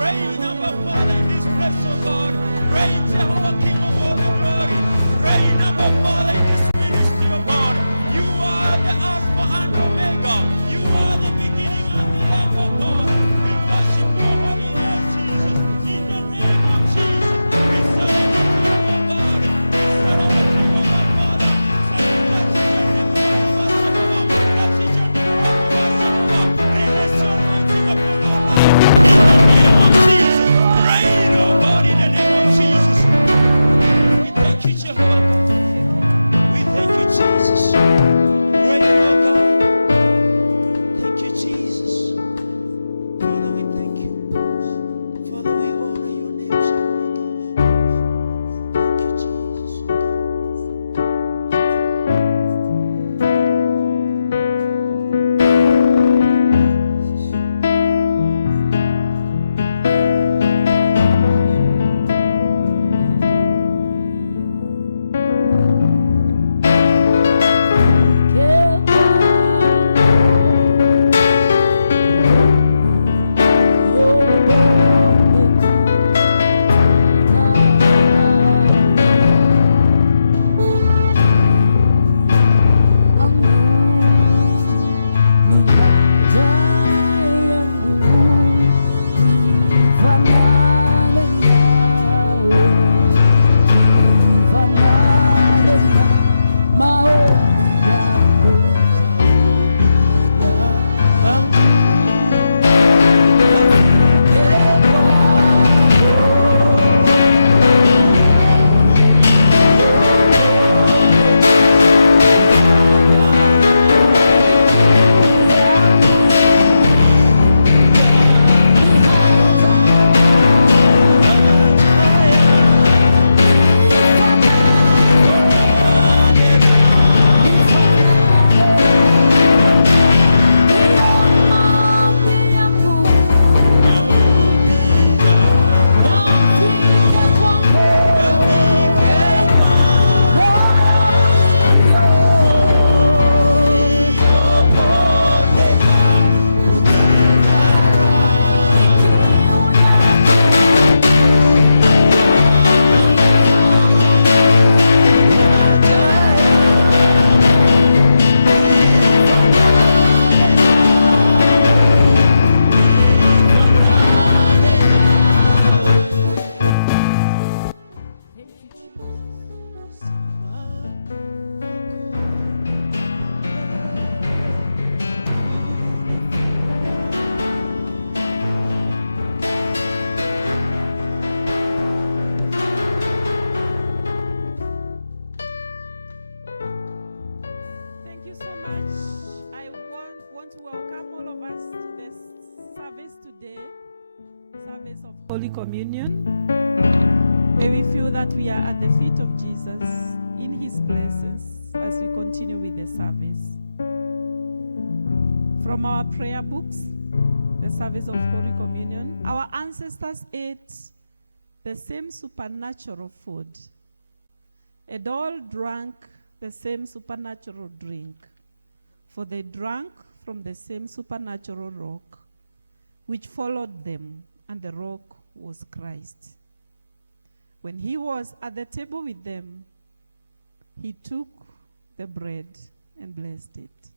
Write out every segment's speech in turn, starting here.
Reign, Abba Father, in this place, oh God. Reign, Jehovah, King of all the glory. Reign, Abba Father, in this ministry, oh God. You are the Alpha and Omega. You are the beginning and the end, oh God. We worship your holy name, Jesus. In the name of Jesus, we celebrate you, oh God. We celebrate you, oh God, Father. ancestors ate the same supernatural food, and all drank the same supernatural drink, for they drank from the same supernatural rock, which followed them, and the rock was Christ. When he was at the table with them, he took the bread and blessed it,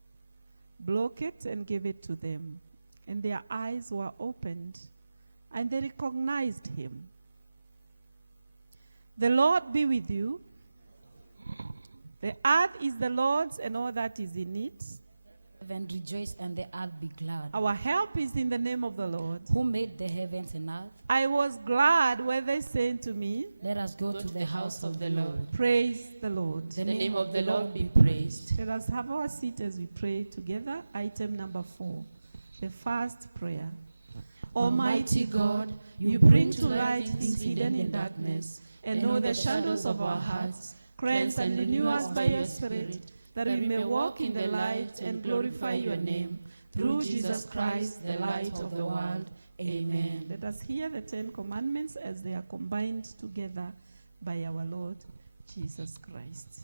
broke it and gave it to them, and their eyes were opened, and they recognized him. The Lord be with you. The earth is the Lord's and all that is in it. Heaven rejoice and the earth be glad. Our help is in the name of the Lord. Who made the heavens and earth? I was glad when they said to me, Let us go to the house of the Lord. praise the Lord. The name of the Lord be praised. Let us have our seat as we pray together. Item number 4, the first prayer. Almighty God, you bring to light things hidden in darkness, and know the shadows of our hearts. Cleanse and renew us by your Spirit, that we may walk in the light and glorify your name. Through Jesus Christ, the light of the world. Amen. Let us hear the 10 commandments as they are combined together by our Lord Jesus Christ.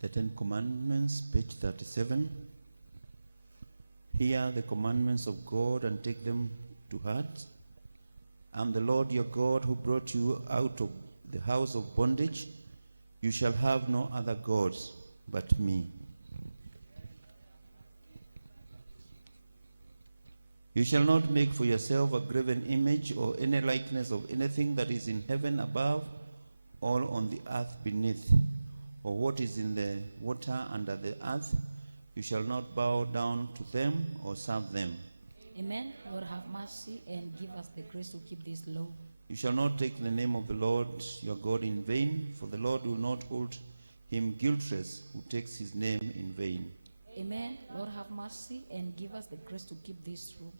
The 10 Commandments, page 37. hear the commandments of God and take them to heart? I am the Lord your God who brought you out of the house of bondage. You shall have no other gods but me. You shall not make for yourself a graven image or any likeness of anything that is in heaven above, or on the earth beneath, or what is in the water under the earth. You shall not bow down to them or serve them. Amen. Lord, have mercy and give us the grace to keep this law. You shall not take the name of the Lord your God in vain, for the Lord will not hold him guiltless who takes his name in vain. Amen. Lord, have mercy and give us the grace to keep this rule.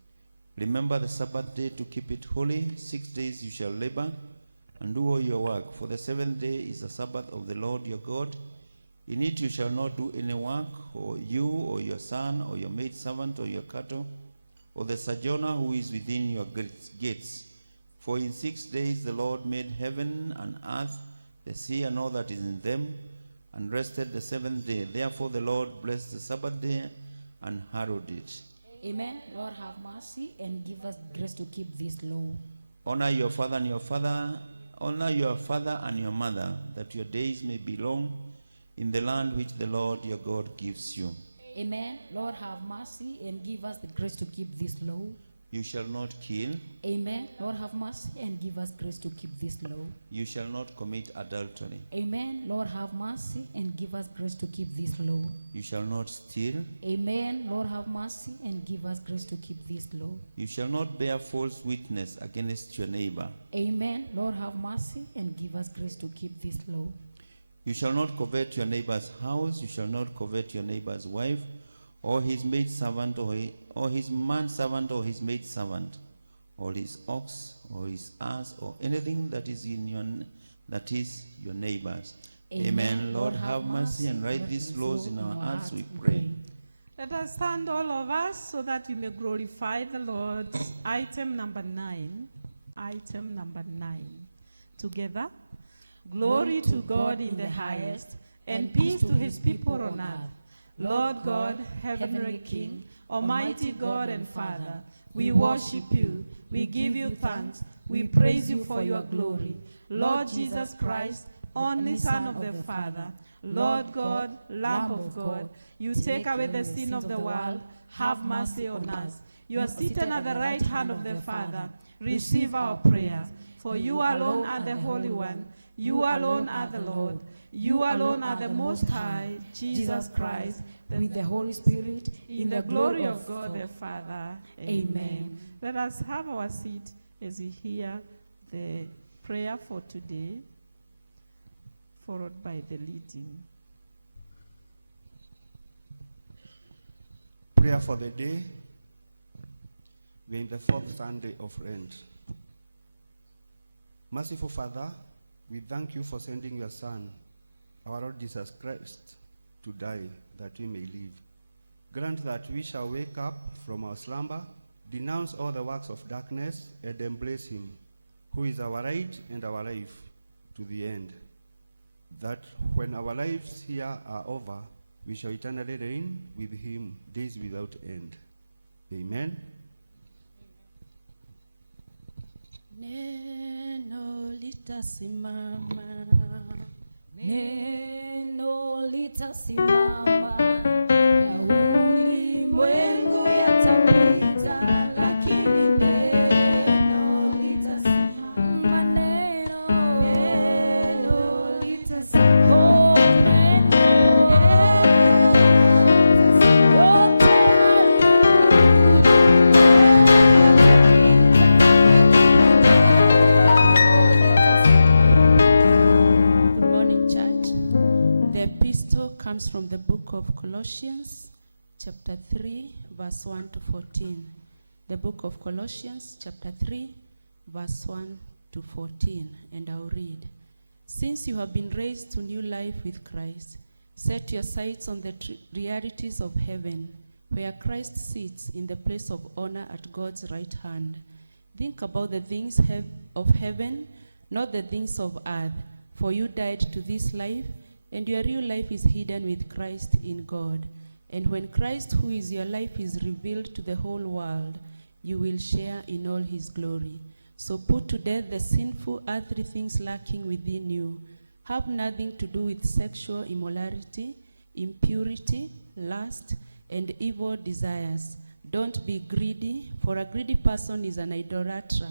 Remember the Sabbath day to keep it holy. 6 days you shall labor and do all your work, for the seventh day is the Sabbath of the Lord your God. In it you shall not do any work, or you, or your son, or your maidservant, or your cattle, or the sojourner who is within your gates. For in 6 days the Lord made heaven and earth, the sea, and all that is in them, and rested the seventh day. Therefore the Lord blessed the Sabbath day and hallowed it. Amen. Lord, have mercy and give us grace to keep this law. Honor your father and your mother, that your days may be long in the land which the Lord your God gives you. Amen. Lord, have mercy and give us the grace to keep this law. You shall not kill. Amen. Lord, have mercy and give us grace to keep this law. You shall not commit adultery. Amen. Lord, have mercy and give us grace to keep this law. You shall not steal. Amen. Lord, have mercy and give us grace to keep this law. You shall not bear false witness against your neighbor. Amen. Lord, have mercy and give us grace to keep this law. You shall not covet your neighbor's house. You shall not covet your neighbor's wife, or his maidservant, or his manservant, or his maidservant, or his ox, or his ass, or anything that is your neighbor's. Amen. Lord, have mercy and write these laws in our hearts, we pray. Let us stand, all of us, so that we may glorify the Lord. Item number 9. Item number 9. Together. Glory to God in the highest, and peace to his people on earth. Lord God, heavenly King, almighty God and Father, we worship you, we give you thanks, we praise you for your glory. Lord Jesus Christ, only Son of the Father, Lord God, Lamb of God, you take away the sin of the world, have mercy on us. You are seated at the right hand of the Father. Receive our prayers, for you alone are the Holy One. You alone are the Lord. You alone are the Most High, Jesus Christ, with the Holy Spirit, in the glory of God the Father. Amen. Let us have our seat as we hear the prayer for today, followed by the leading. Prayer for the day. We are in the fourth Sunday of Lent. Merciful Father, we thank you for sending your Son, our Lord Jesus Christ, to die that we may live. Grant that we shall wake up from our slumber, denounce all the works of darkness, and embrace him, who is our light and our life, to the end. That when our lives here are over, we shall eternally reign with him days without end. Amen. Neno litasimama, neno litasimama, ya ulimwengu yatapita, lakini neno litasimama, neno litasimama, from the book of Colossians, chapter 3, verse 1 to 14. The book of Colossians, chapter 3, verse 1 to 14. And I'll read. Since you have been raised to new life with Christ, set your sights on the realities of heaven, where Christ sits in the place of honor at God's right hand. Think about the things of heaven, not the things of earth, for you died to this life, and your real life is hidden with Christ in God. And when Christ, who is your life, is revealed to the whole world, you will share in all his glory. So put to death the sinful earthly things lurking within you. Have nothing to do with sexual immorality, impurity, lust, and evil desires. Don't be greedy, for a greedy person is an idolater,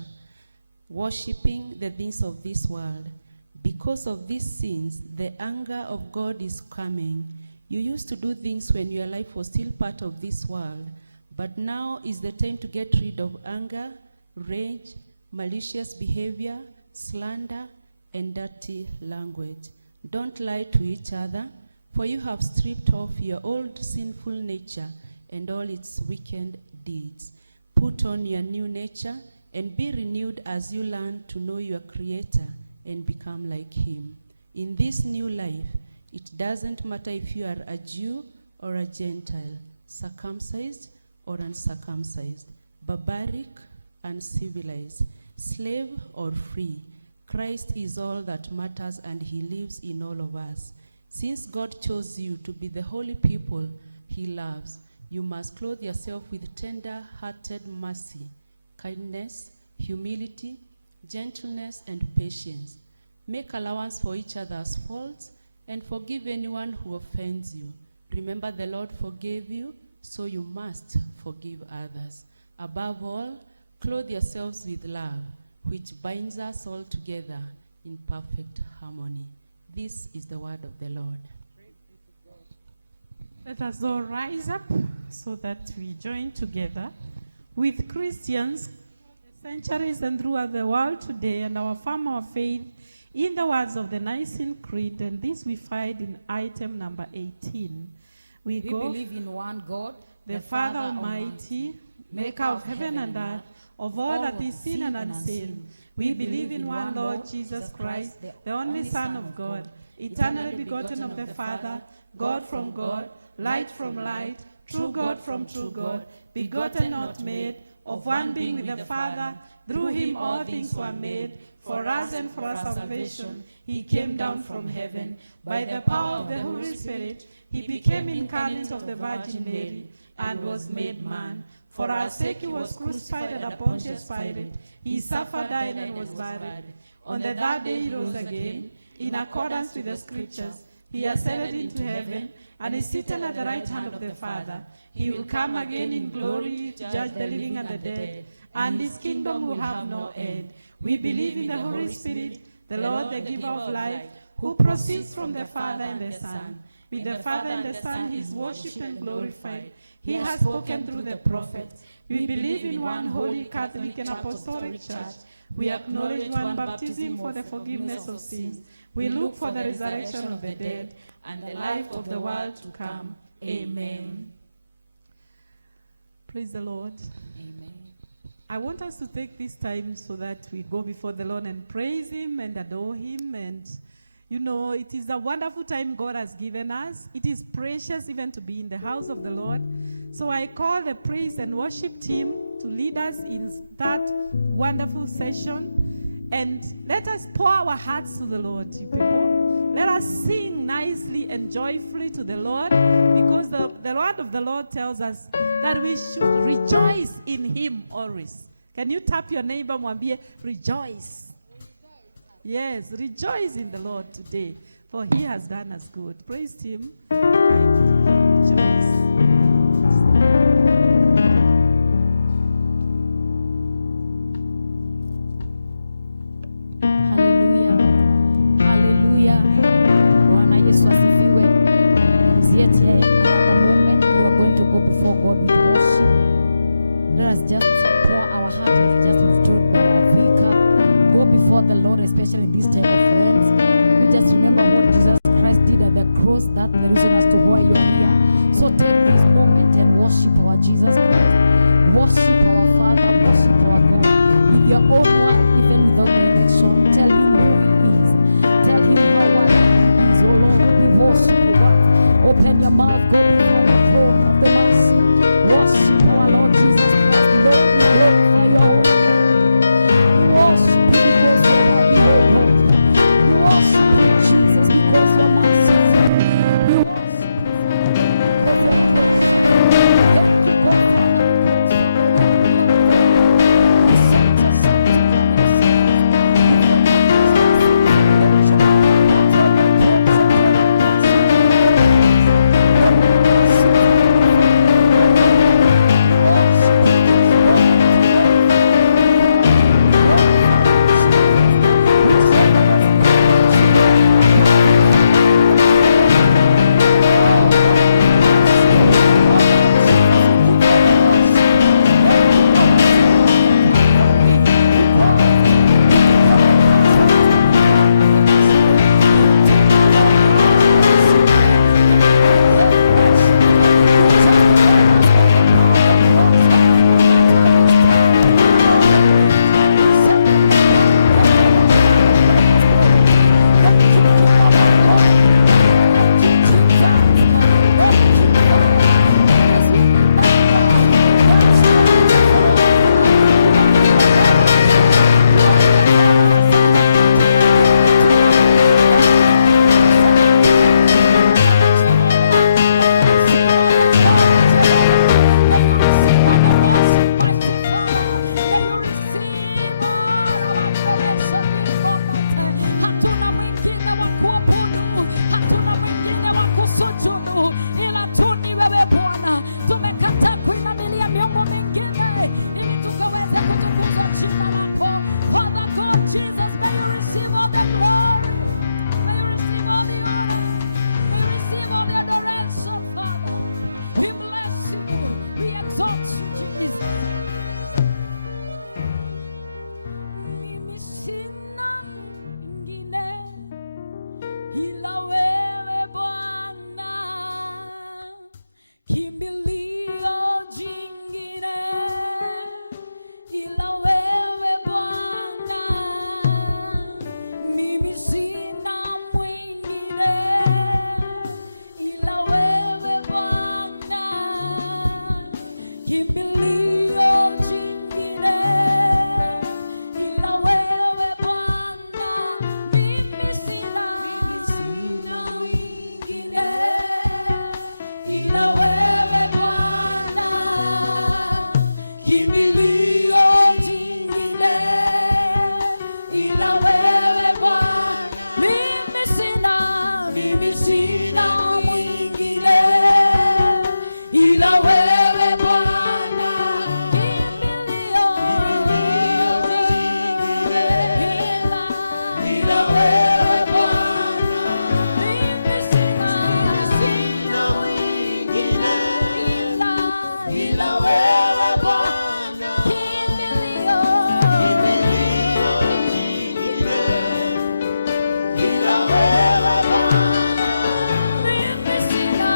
worshipping the things of this world. Because of these sins, the anger of God is coming. You used to do things when your life was still part of this world, but now is the time to get rid of anger, rage, malicious behavior, slander, and dirty language. Don't lie to each other, for you have stripped off your old sinful nature and all its wicked deeds. Put on your new nature and be renewed as you learn to know your Creator and become like him. In this new life, it doesn't matter if you are a Jew or a Gentile, circumcised or uncircumcised, barbaric, uncivilized, slave or free. Christ is all that matters, and he lives in all of us. Since God chose you to be the holy people he loves, you must clothe yourself with tender-hearted mercy, kindness, humility, gentleness, and patience. Make allowance for each other's faults and forgive anyone who offends you. Remember, the Lord forgave you, so you must forgive others. Above all, clothe yourselves with love, which binds us all together in perfect harmony. This is the word of the Lord. Let us all rise up so that we join together with Christians centuries and throughout the world today, and our affirm our faith in the words of the Nicene Creed, and this we find in item number 18. We believe in one God, the Father Almighty, maker of heaven and earth, of all that is seen and unseen. We believe in one Lord Jesus Christ, the only Son of God, eternally begotten of the Father, God from God, light from light, true God from true God, begotten not made, of one being with the Father. Through him all things were made. For us and for our salvation, he came down from heaven. By the power of the Holy Spirit, he became incarnate of the Virgin Mary and was made man. For our sake he was crucified under Pontius Pilate. He suffered, died, and was buried. On the third day he rose again, in accordance with the Scriptures. He ascended into heaven and is seated at the right hand of the Father. He will come again in glory to judge the living and the dead, and his kingdom will have no end. We believe in the Holy Spirit, the Lord, the giver of life, who proceeds from the Father and the Son. With the Father and the Son he is worshipped and glorified. He has spoken through the prophets. We believe in one holy Catholic and Apostolic Church. We acknowledge one baptism for the forgiveness of sins. We look for the resurrection of the dead and the life of the world to come. Amen. Praise the Lord. Amen. I want us to take this time so that we go before the Lord and praise him and adore him. And, you know, it is a wonderful time God has given us. It is precious even to be in the house of the Lord. So I call the praise and worship team to lead us in that wonderful session. And let us pour our hearts to the Lord, you people. Let us sing nicely and joyfully to the Lord, because the word of the Lord tells us that we should rejoice in him always. Can you tap your neighbor, mwambie, rejoice? Yes, rejoice in the Lord today, for he has done us good. Praise him. Especially in this time of friends, we just remember what Jesus Christ did at the cross, that the reason us to wewe Bwana, kimbilio jingine ila wewe Bwana. Mimi sina mwingine ila wewe Bwana, kimbilio jingine ila wewe Bwana. Mimi sina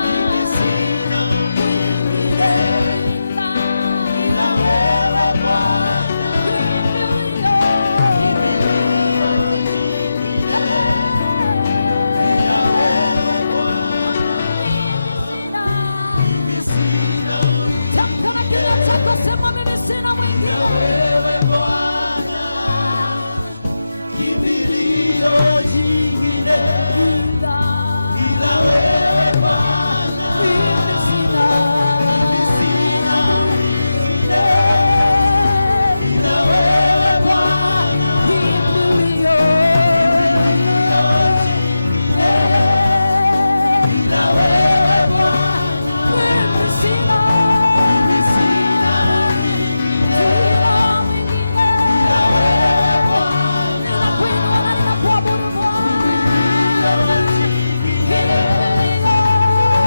mwingine ila wewe Bwana, kimbilio jingine ila wewe Bwana. Mimi sina tamka na kinywa chako, sema mimi sina mwingine wewe Bwana, kimbilio jingine ila wewe Bwana. Mimi sina mwingine ila wewe Bwana, kimbilio jingine ila wewe Bwana. Mimi sina mwingine ila wewe Bwana. Ninakuinua na ninakuabudu Bwana. Kimbilio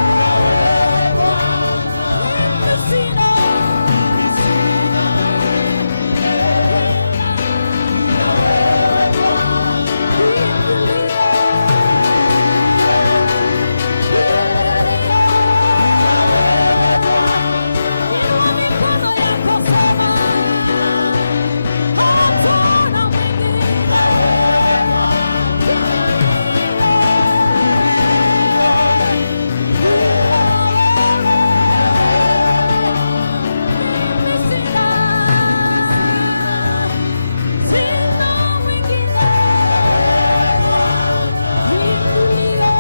ila wewe Bwana. Mimi sina mwingine ila wewe Bwana. Kimbilio inua mikono yako, sema hatuna mwingine ila wewe Bwana. Mimi sina mwingine kimbilio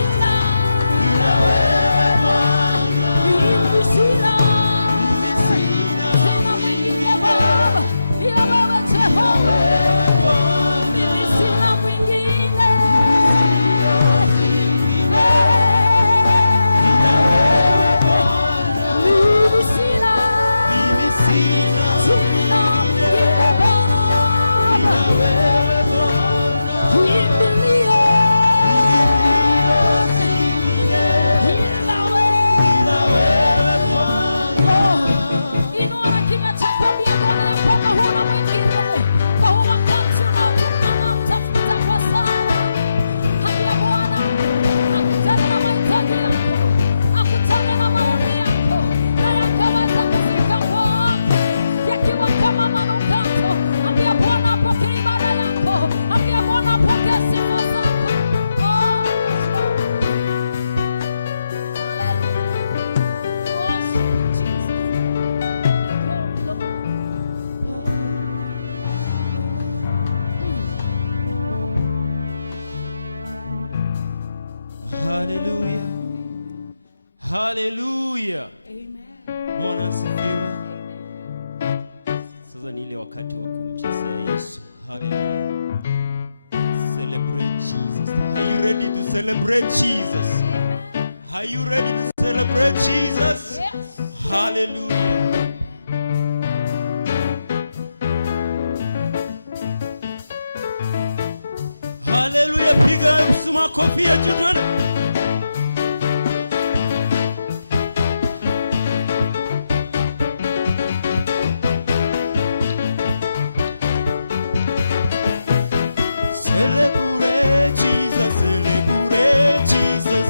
ila wewe Bwana. Mimi sina mwingine Baba ila wewe Jehova. Mimi sina mwingine ila wewe Bwana. Mimi sina mwingine Baba ila wewe Bwana. Kimbilio jingine ila wewe Bwana. Inua na kinywa chako, ambia Bwana ya kwamba huna mwingine kwa huu wakati unamtafuta kwa sana. Ambia Bwana akutane na mahitaji yako, akutane na maombi yako, na yakaweza kufika kwake yakiwa kama manukato. Ambia Bwana apokee ibada yako, ambia Bwana apokee sifa zako. Oh, hallelujah. Oh, sweet Jesus. Haleluya, haleluya. Bwana asifiwe. Sasa ni ile wakati wa kumchezea Yesu. Haleluya. Celebrate Jesus. Are you ready to celebrate Jesus? Are you ready to celebrate Jesus? Yes. Hallelujah. Hallelujah. Piga makofi ya juu tuende. Celebrate Jesus, celebrate Jesus.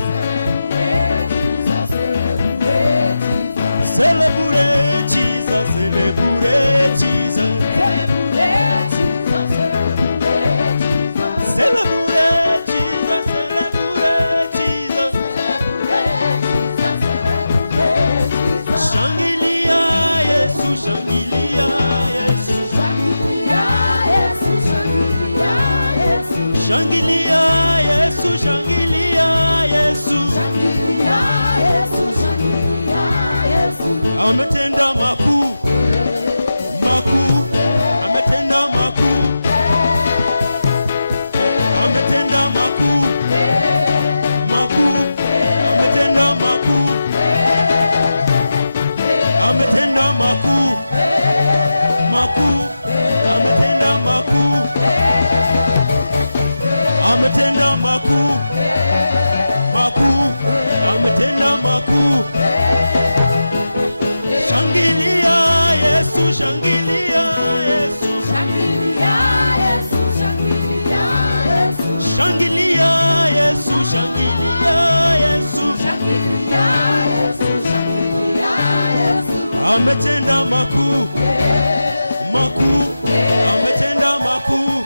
Celebrate Jesus, celebrate Jesus. Celebrate Jesus, celebrate Jesus. Shangilia Yesu, shangilia Yesu. Shangilia Yesu, shangilia Yesu. Ametenda makuu, makuu, ametenda makuu, ametenda makuu, makuu, Ametenda makuu, makuu, ametenda makuu,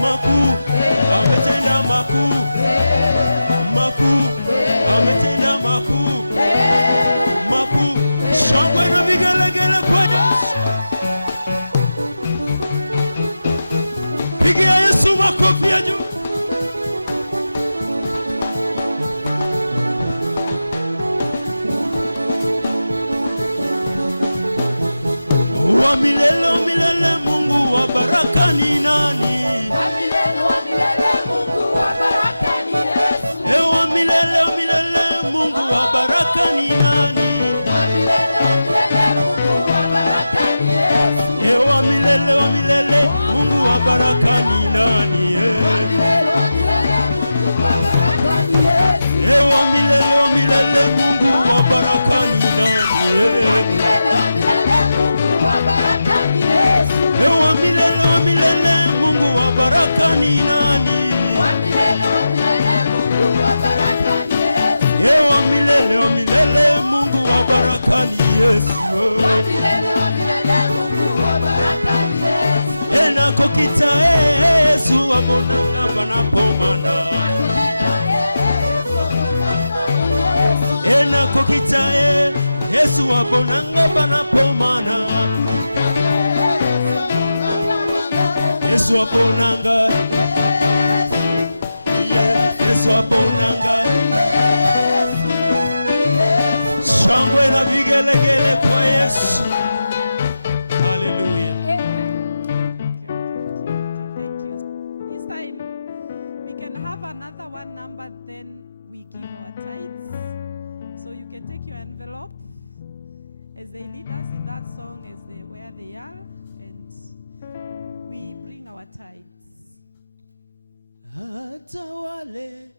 makuu, ametenda makuu, makuu, ametenda makuu, makuu. Shangwe na vigelegele kwa Yesu. Pigia Yesu makofi ya juu. Wa milele, wa milele, Mungu wa baraka ni nani? Wa milele Mungu wa baraka ni Yesu. Wa milele, wa milele, Mungu wa baraka ni nani? Wa milele Mungu wa baraka ni Yesu. Wa milele, wa milele, Mungu wa baraka ni nani? Wa milele Mungu wa baraka ni Yesu. Wa milele, wa milele, Mungu wa baraka ni nani? Wa milele Mungu wa baraka ni Yesu. Wa milele, wa milele, Mungu wa baraka ni nani? Wa milele Mungu wa baraka ni Yesu. Wa milele, wa milele, Mungu wa baraka ni Yesu. Wa milele Mungu wa baraka ni Yesu. Enako kita Yesu abonanga banapomana. Enako kita Yesu abonanga banapomana. Yesu abonanga, Yesu abonanga. Shangwe na vigelegele kwa Yesu. Hallelujah. Thank you. This time we can have another one number, then we give our tithes. So you can take your envelope as they lead us in that song, as they where they are, and we bring our tithes. Atawale,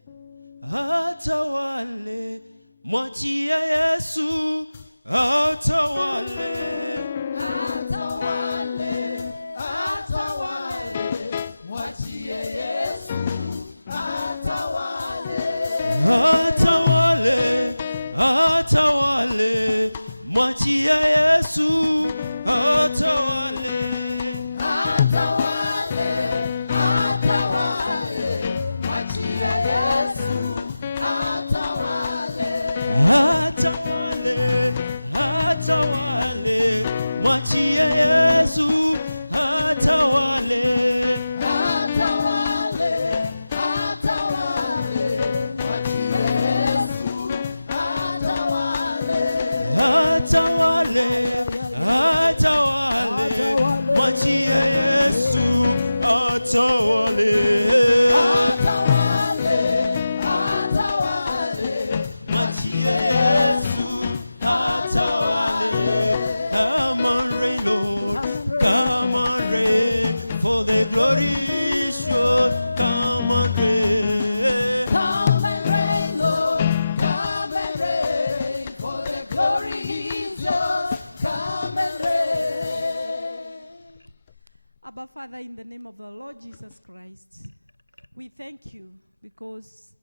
atawale, mwachie Yesu, atawale. Atawale, atawale, mwachie Yesu, atawale. Atawale, atawale, mwachie Yesu, atawale. Atawale, atawale, mwachie Yesu, atawale. Atawale, atawale, mwachie Yesu, atawale. Atawale, atawale, mwachie Yesu, atawale. Atawale, atawale, mwachie Yesu, atawale. Atawale, atawale, Mwachie Yesu, atawale. Come on, reign, Lord, come on, reign, for the glory is yours. Come on, reign. come and reign, Lord, come and reign, for the glory is yours, come and reign. Abba Father, in the name of the Lord Jesus Christ, we thank you because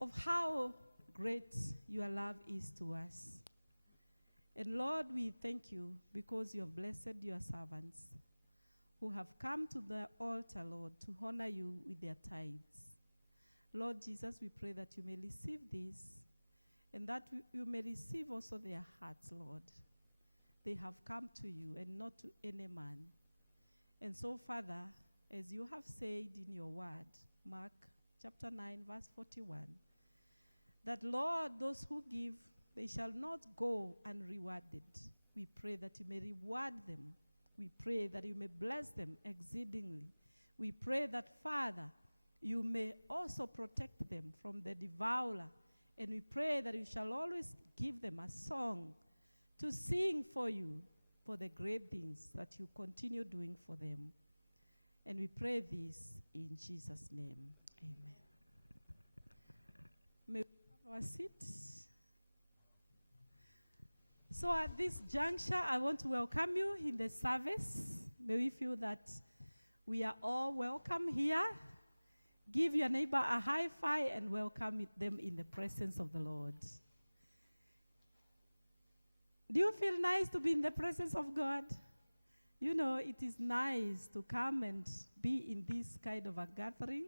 of how great your love is to us. And Lord, we thank you because you have blessed your servants who have come to the altar, Lord, to honor you with their tithes. Lord Jesus, we pray that you may receive this and that you may receive also their hearts, Lord. They have come to you and not to any man. And so, Father, as you have said in your word, Mark chapter 9, verse 41, that, Lord, those who give, they shall not go unrewarded. We pray that you may reward them. We pray that you may bless them exceedingly. We pray that, Father, you may also protect them from the devourer. And we pray that you shall always give them a song to sing for you, for the great things that you continue doing for them. And we pray this in Jesus' name. Amen. May we have our seats. So at this juncture, I want to welcome you in the service. May we feel that we are all welcome here. Give your neighbor a high five and welcome them in the presence of the Lord. Do you feel nice to be in the presence of God? You know, it is nice to come and be in this kind of a gathering.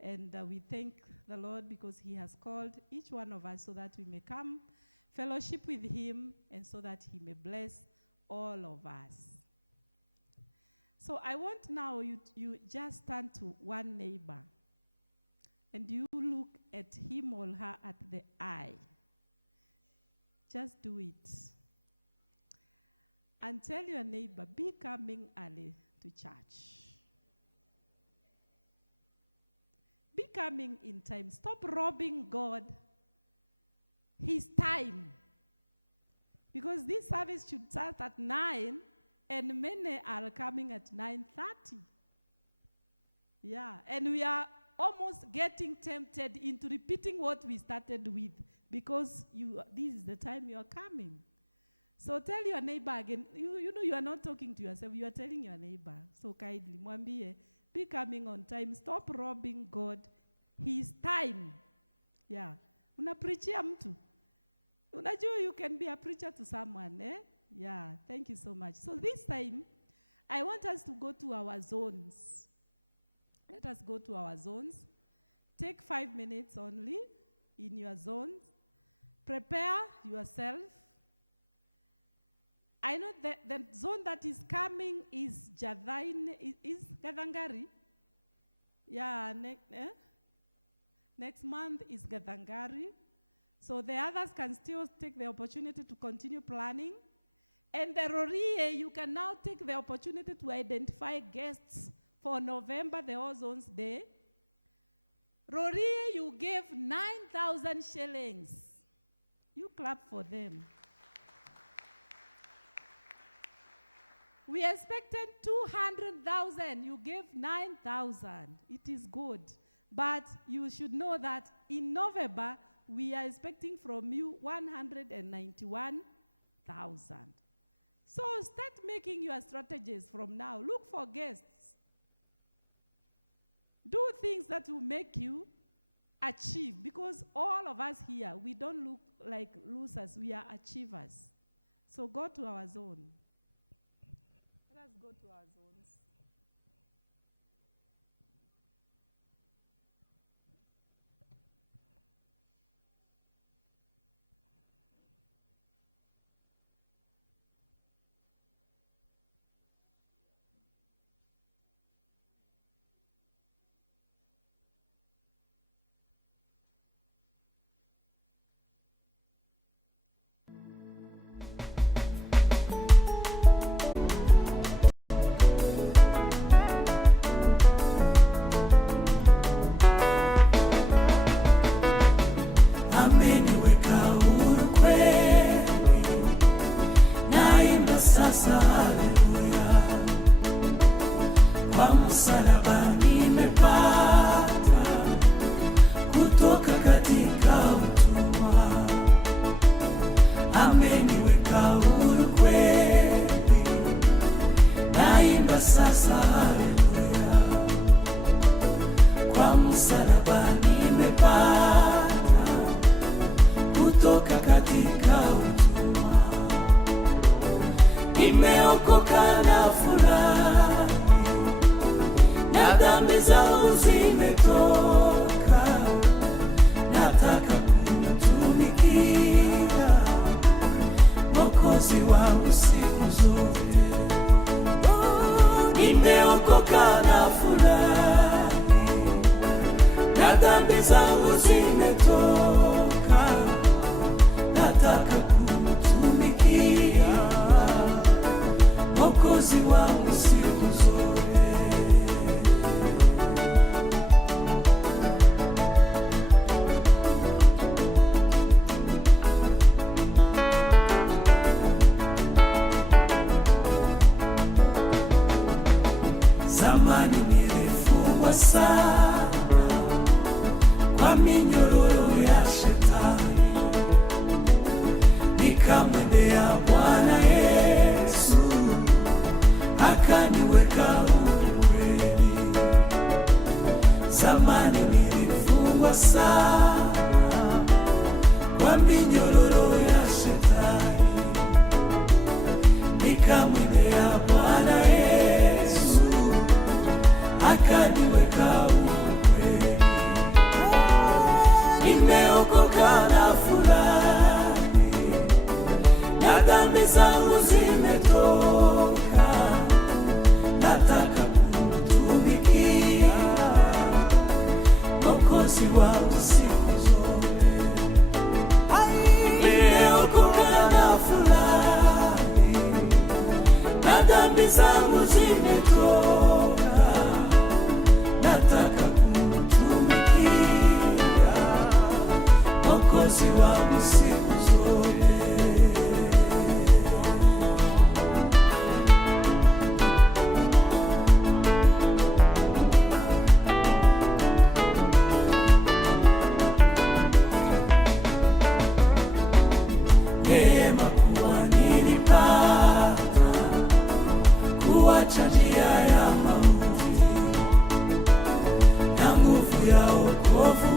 And we thank the Lord because he has called each one of us so that we may come fellowship with him and so that he may bless all of us. So I want now you just turn to one neighbor and you look at him or her at the eye. Just do it. And tell your neighbor, be coming early to church. Be coming in time. Stop robbing God his time. Because this service should start at 9 and many are coming at 9:30. Yeah, and we are almost getting tempted into repeating what we started with because this is the time you are coming. So tell your neighbor again, you know you are not talking to yourself, you are telling your neighbor. So kindly, mwambie, be coming on time. Stop robbing God his time. Yeah. Unapreachia mtu. Unajua you can be a preacher to someone, eh? Yeah, thank you so much. So this time, I want us to go to our zones. Let us go to our zones. Take 5 minutes only in your zones. Prepare yourself. I know the zone that is coming is is Gadangari. Yeah, next month is Gadangari. So the others can still take the opportunity to continue planning. And the Rorie, you can now take the opportunity to identify guests for November, the All Zones Day. Rorie, you gave 9,000 shillings. You clap for them. We expected 200,000. You gave 9,000. It is good. But you should know that in November, we are expecting from you 191,000. So start making your strategies from now. Look for guests. Do things that will make you achieve. Because all of us here, we don't look like losers. We are achievers. So go to our zone. Let us go to our zones. Nimeokoka na furaha, na dhambi zangu zimetoka, nataka kumtumikia Mwokozi wangu siku zote. Nimeokoka na furaha, na dhambi zangu zimetoka, nataka kumtumikia Mwokozi wangu siku zote. Zamani nilifungwa sana kwa minyororo ya shetani, nikamwendea Bwana Yesu akaniweka huru kweli. Zamani nimefungwa sana kwa minyororo ya shetani, nikamwendea Bwana Yesu akaniweka huru kweli. Nimeokoka na furahi, na dhambi zangu zimetoka, nataka kumtumikia Mwokozi wangu siku zote. Nimeokoka na furahi, na dhambi zangu zimetoka, nataka kumtumikia Mwokozi wangu siku zote. Neema kuwa nilipata kuacha njia ya mauti, na nguvu ya wokovu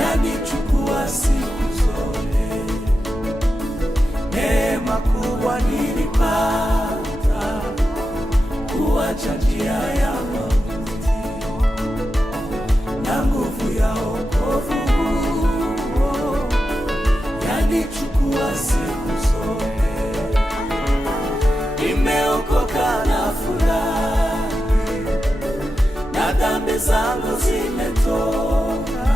yanichukua siku zote. Neema kuwa nilipata kuacha njia ya mauti, na nguvu ya wokovu yanichukua siku zote. Nimeokoka na furahi, na dhambi zangu zimetoka,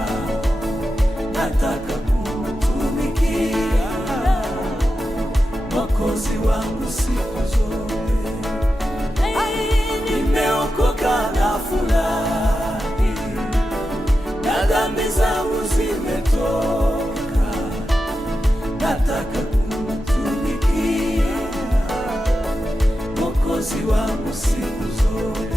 nataka kumtumikia Mwokozi wangu siku zote. Nimeokoka na furahi, na dhambi zangu zimetoka, nataka kumtumikia Mwokozi wangu siku zote.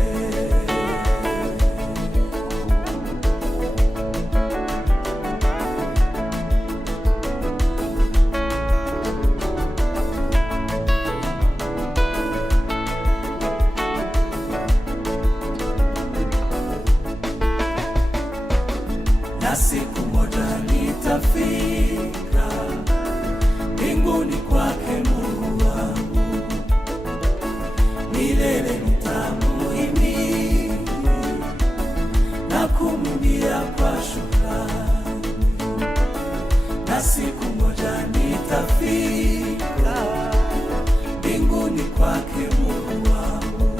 Na siku moja nitafika mbinguni kwake Mungu wangu, milele nitamuhimidi na kumwimbia kwa shukrani. Na siku moja nitafika mbinguni kwake Mungu wangu,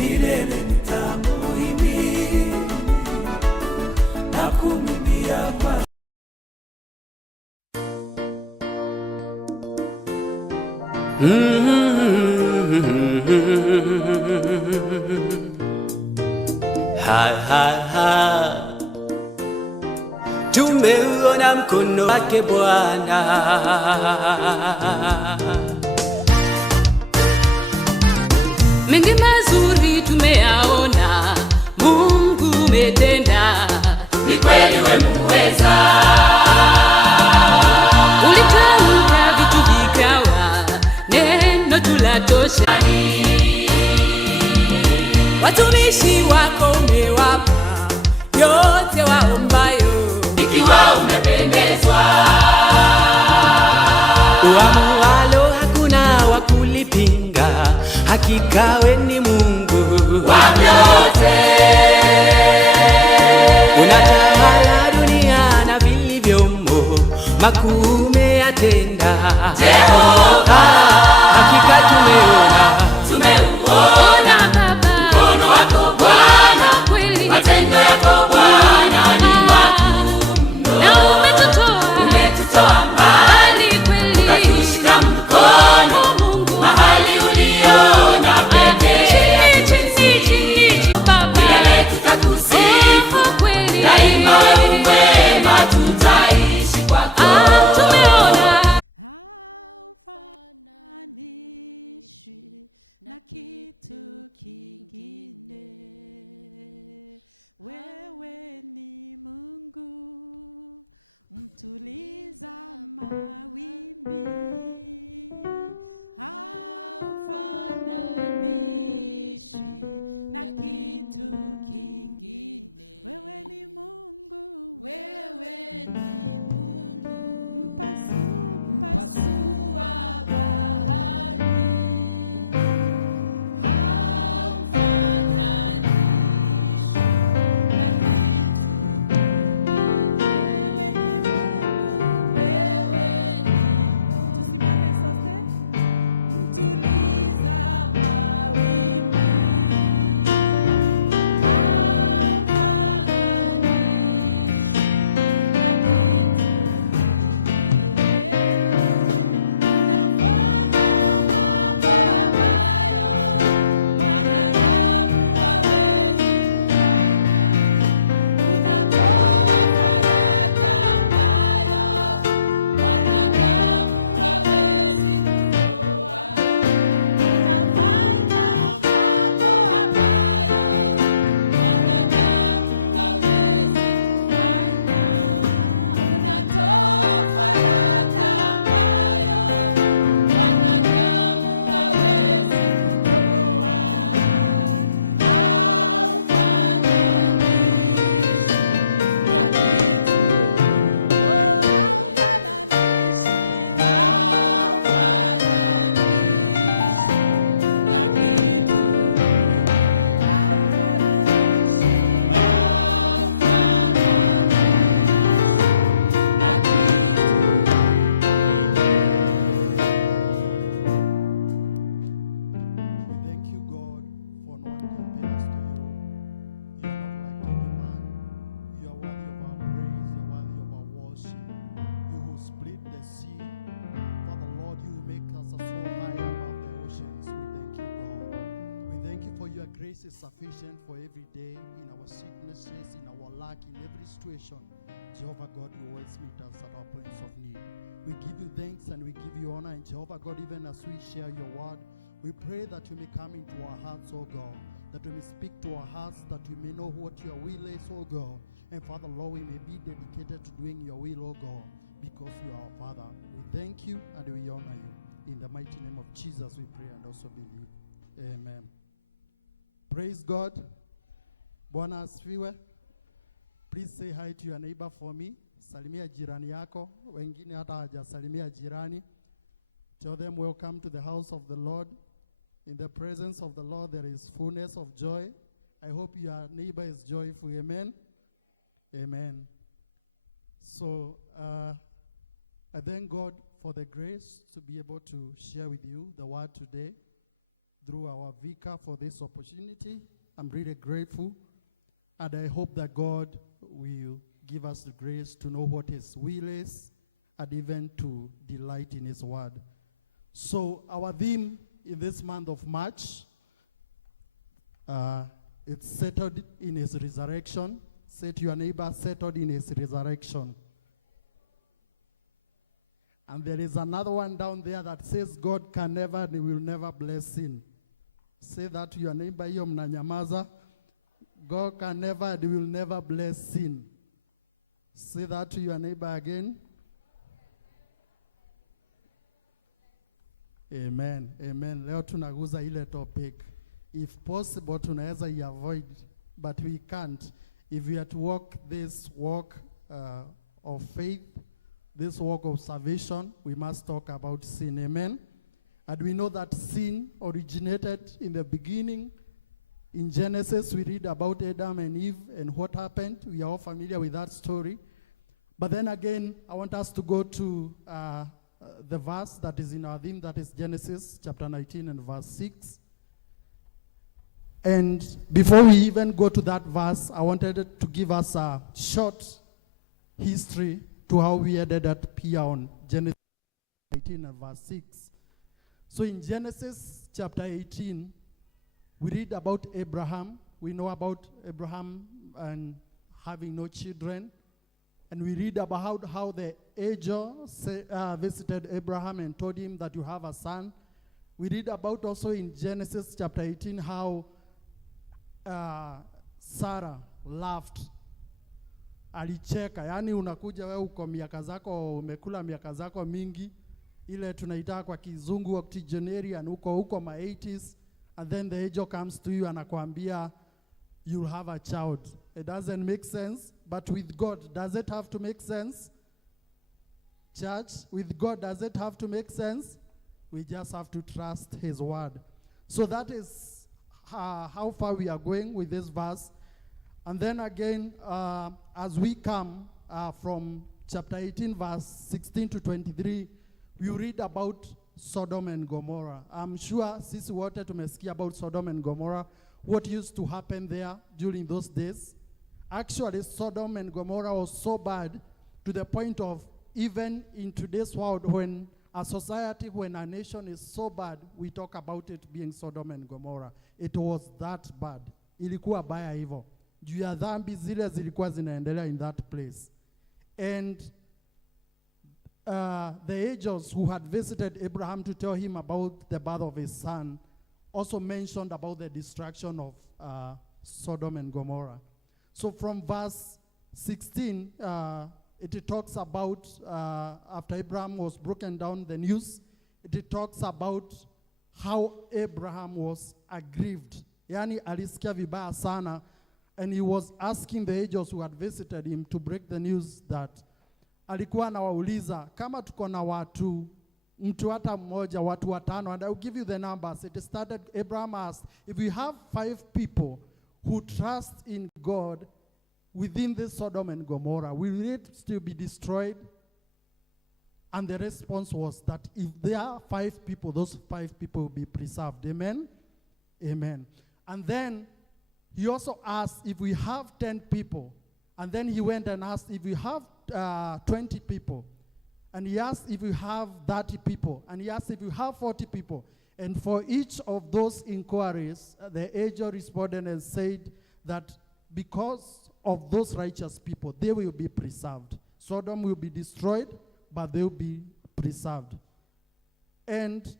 milele nitamuhimidi na kumwimbia kwa Tumeuona mkono wake Bwana, Mengi mazuri tumeyaona, Mungu umetenda, Ni kweli wewe muweza. ulitamka vitu vikawa, neno tulatosha. Watumishi wako umewapa yote waombayo, Ikiwa umependezwa, uamualo hakuna wa kulipinga, hakika we ni Mungu wa vyote. unatawala dunia na vilivyomo, makuu umeyatenda Jehova, hakika tumeona tumeuona mkono wako Bwana, kweli matendo yako Bwana ni makuu mno. na umetutoa Umetutoa mbali, kweli, ukatushika mkono Mungu mahali uliona pekee. chini Baba, Milele tutakusifu, kweli daima wewe mwema, tutaishi kwako. tumeona haufananishwi na kitu kingine. Wewe ni Mungu mtuliza mawimbi, haufananishwi na kitu kingine. ni Mungu mpasua bahari, haufananishwi na kitu kingine. Wewe ni Mungu, tusimame sote. mtuliza mawimbi, haufananishwi na kitu kingine. Unafanya mambo ambayo wanadamu hawezi kufanya. Unatoa faraja ambayo wanadamu hawezi kutoa. Unafanya mambo ambayo wanadamu hawezi kufanya. Unatoa faraja ambayo wanadamu hawezi kutoa. Haufananishwi na kitu We thank you, God, for no one compares to you. You are not like any man. You are worthy of our praise. You are worthy of our worship. You who split the sea. Father, Lord, you who make us so high above the oceans. We thank you, God. We thank you for your grace is sufficient for every day, in our sicknesses, in our lack, in every situation. Jehovah God, you always meet us at our points of need. We give you thanks and we give you honor. And Jehovah God, even as we share your word, we pray that you may come into our hearts, O God, that we may speak to our hearts, that you may know what your will is, O God. And Father, Lord, we may be dedicated to doing your will, O God, because you are our Father. We thank you and we honor you. In the mighty name of Jesus we pray and also believe. Amen. Praise God. Bwana asifiwe. Please say hi to your neighbor for me. Salimia jirani yako. Wengine hata hawajasalimia jirani. Tell them welcome to the house of the Lord. In the presence of the Lord there is fullness of joy. I hope your neighbor is joyful. Amen. Amen. So I thank God for the grace to be able to share with you the word today through our vicar for this opportunity. I'm really grateful. And I hope that God will give us the grace to know what his will is and even to delight in his word. So our theme in this month of March, it's settled in his resurrection. Say to your neighbor, settled in his resurrection. And there is another one down there that says God can never and will never bless sin. Say that to your neighbor, hiyo mnanyamaza. God can never and will never bless sin. Say that to your neighbor again. Amen. Amen. Leo tunaguza ile topic. If possible, tunaweza avoid, but we can't. If we are to walk this walk of faith, this walk of salvation, we must talk about sin. Amen. And we know that sin originated in the beginning. In Genesis, we read about Adam and Eve and what happened. We are all familiar with that story. But then again, I want us to go to the verse that is in our theme, that is Genesis chapter 19 and verse 6. And before we even go to that verse, I wanted to give us a short history to how we ended up here on Genesis. So in Genesis chapter 18, we read about Abraham. We know about Abraham and having no children. And we read about how the angel visited Abraham and told him that you have a son. We read about also in Genesis chapter 18 how Sarah laughed. Alicheka. Yani unakuja wewe uko miaka zako, umekula miaka zako mingi. Ile tunaita kwa kizungu octogenarian, uko ma 80s. And then the angel comes to you and anakuambia you'll have a child. it doesn't make sense. But with God, does it have to make sense? Church, with God, does it have to make sense? We just have to trust his word. So that is how far we are going with this verse. And then again, as we come from chapter 18, verse 16 to 23, we read about Sodom and Gomorrah. I'm sure sisi wote tumesikia about Sodom and Gomorrah, what used to happen there during those days. Actually, Sodom and Gomorrah was so bad to the point of, even in today's world, when a society, when a nation is so bad, we talk about it being Sodom and Gomorrah. It was that bad. Ilikuwa baya hivyo. Juu ya dhambi zile zilikuwa zinaendelea in that place. And the angels who had visited Abraham to tell him about the birth of his son also mentioned about the destruction of Sodom and Gomorrah. So from verse 16, it talks about, after Abraham was broken down the news, it talks about how Abraham was aggrieved. Yani alisikia vibaya sana, and he was asking the angels who had visited him to break the news that alikuwa anawauliza kama tuko na mtu hata mmoja, watu watano, and I'll give you the numbers. It started, Abraham asked, if we have 5 people who trust in God within this Sodom and Gomorrah, will it still be destroyed? And the response was that if there are 5 people, those 5 people will be preserved. Amen? Amen. And then he also asked if we have 10 people. And then he went and asked if we have 20 people. And he asked if we have 30 people. And he asked if we have 40 people. And for each of those inquiries, the angel responded and said that because of those righteous people, they will be preserved. Sodom will be destroyed, but they will be preserved. And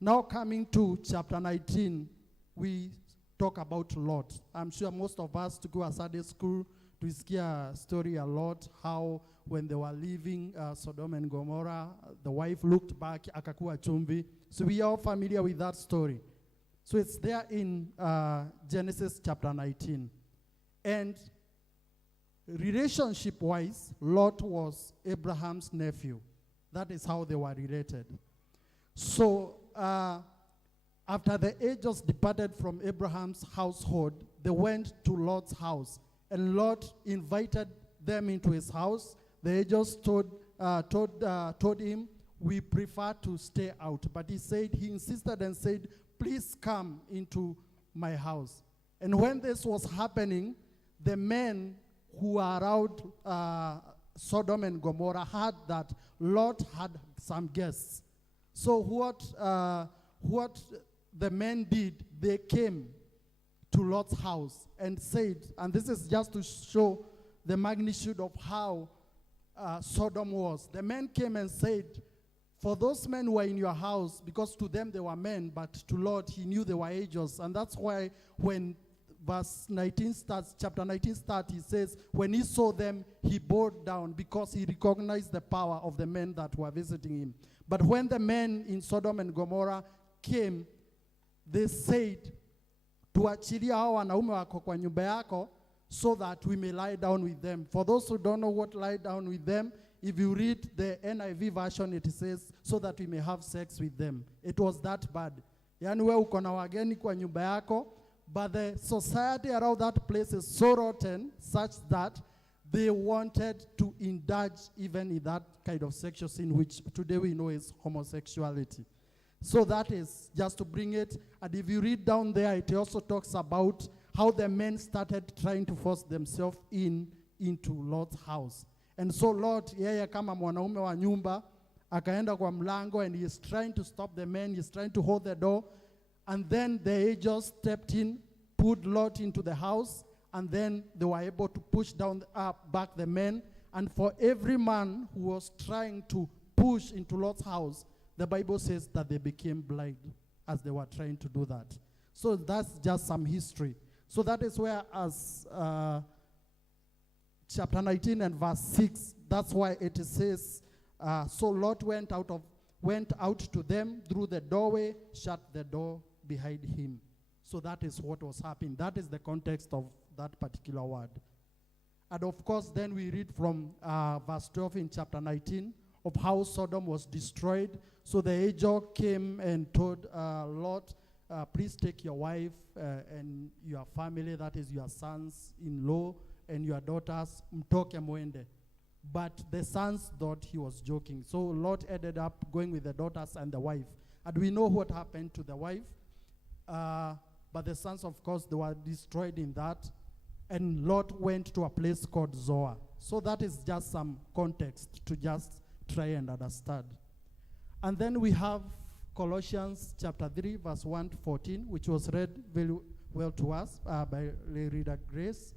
now coming to chapter 19, we talk about Lot. I'm sure most of us to go to Sunday school to hear a story a lot, how when they were leaving Sodom and Gomorrah, the wife looked back, akakuwa chumvi. So we are all familiar with that story. So it's there in Genesis chapter 19. And relationship-wise, Lot was Abraham's nephew. That is how they were related. So after the angels departed from Abraham's household, they went to Lot's house. And Lot invited them into his house. The angels told him, we prefer to stay out. But he insisted and said, please come into my house. And when this was happening, the men who were around Sodom and Gomorrah heard that Lot had some guests. So what the men did, they came to Lot's house and said, and this is just to show the magnitude of how Sodom was. The men came and said, for those men who were in your house, because to them they were men, but to Lot he knew they were angels. And that's why when verse 19 starts, chapter 19 starts, he says, when he saw them, he bowed down because he recognized the power of the men that were visiting him. But when the men in Sodom and Gomorrah came, they said, tuachilia hao wanaume wako kwa nyumba yako so that we may lie down with them. For those who don't know what lie down with them, if you read the NIV version, it says, so that we may have sex with them. It was that bad. Yani we uko na wageni kwa nyumba yako, but the society around that place is so rotten such that they wanted to indulge even in that kind of sexual sin, which today we know is homosexuality. So that is just to bring it. And if you read down there, it also talks about how the men started trying to force themselves into Lot's house. And so Lot, yeye kama mwanaume wa nyumba, akaenda kwa mlango, and he is trying to stop the men, he is trying to hold the door. And then the angels stepped in, put Lot into the house, and then they were able to push down back the men. And for every man who was trying to push into Lot's house, the Bible says that they became blind as they were trying to do that. So that's just some history. So that is where, as chapter 19 and verse 6, that's why it says, so Lot went out to them through the doorway, shut the door behind him. So that is what was happening. That is the context of that particular word. And of course, then we read from verse 12 in chapter 19 of how Sodom was destroyed. So the angel came and told Lot, please take your wife and your family, that is your sons-in-law and your daughters, mtoke mwende. But the sons thought he was joking. So Lot ended up going with the daughters and the wife. And we know what happened to the wife. But the sons, of course, they were destroyed in that. And Lot went to a place called Zoar. So that is just some context to just try and understand. And then we have Colossians chapter 3, verse 1 to 14, which was read very well to us by Reader Grace.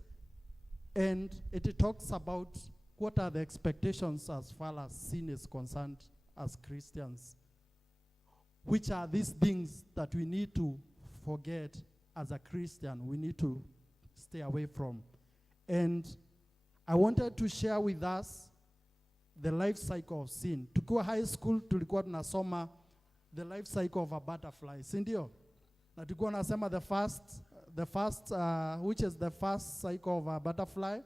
And it talks about what are the expectations as far as sin is concerned as Christians. Which are these things that we need to forget as a Christian, we need to stay away from. And I wanted to share with us the life cycle of sin. Tukiwa high school tulikuwa tunasoma the life cycle of a butterfly, si ndio? Na tulikuwa nasema which is the first cycle of a butterfly?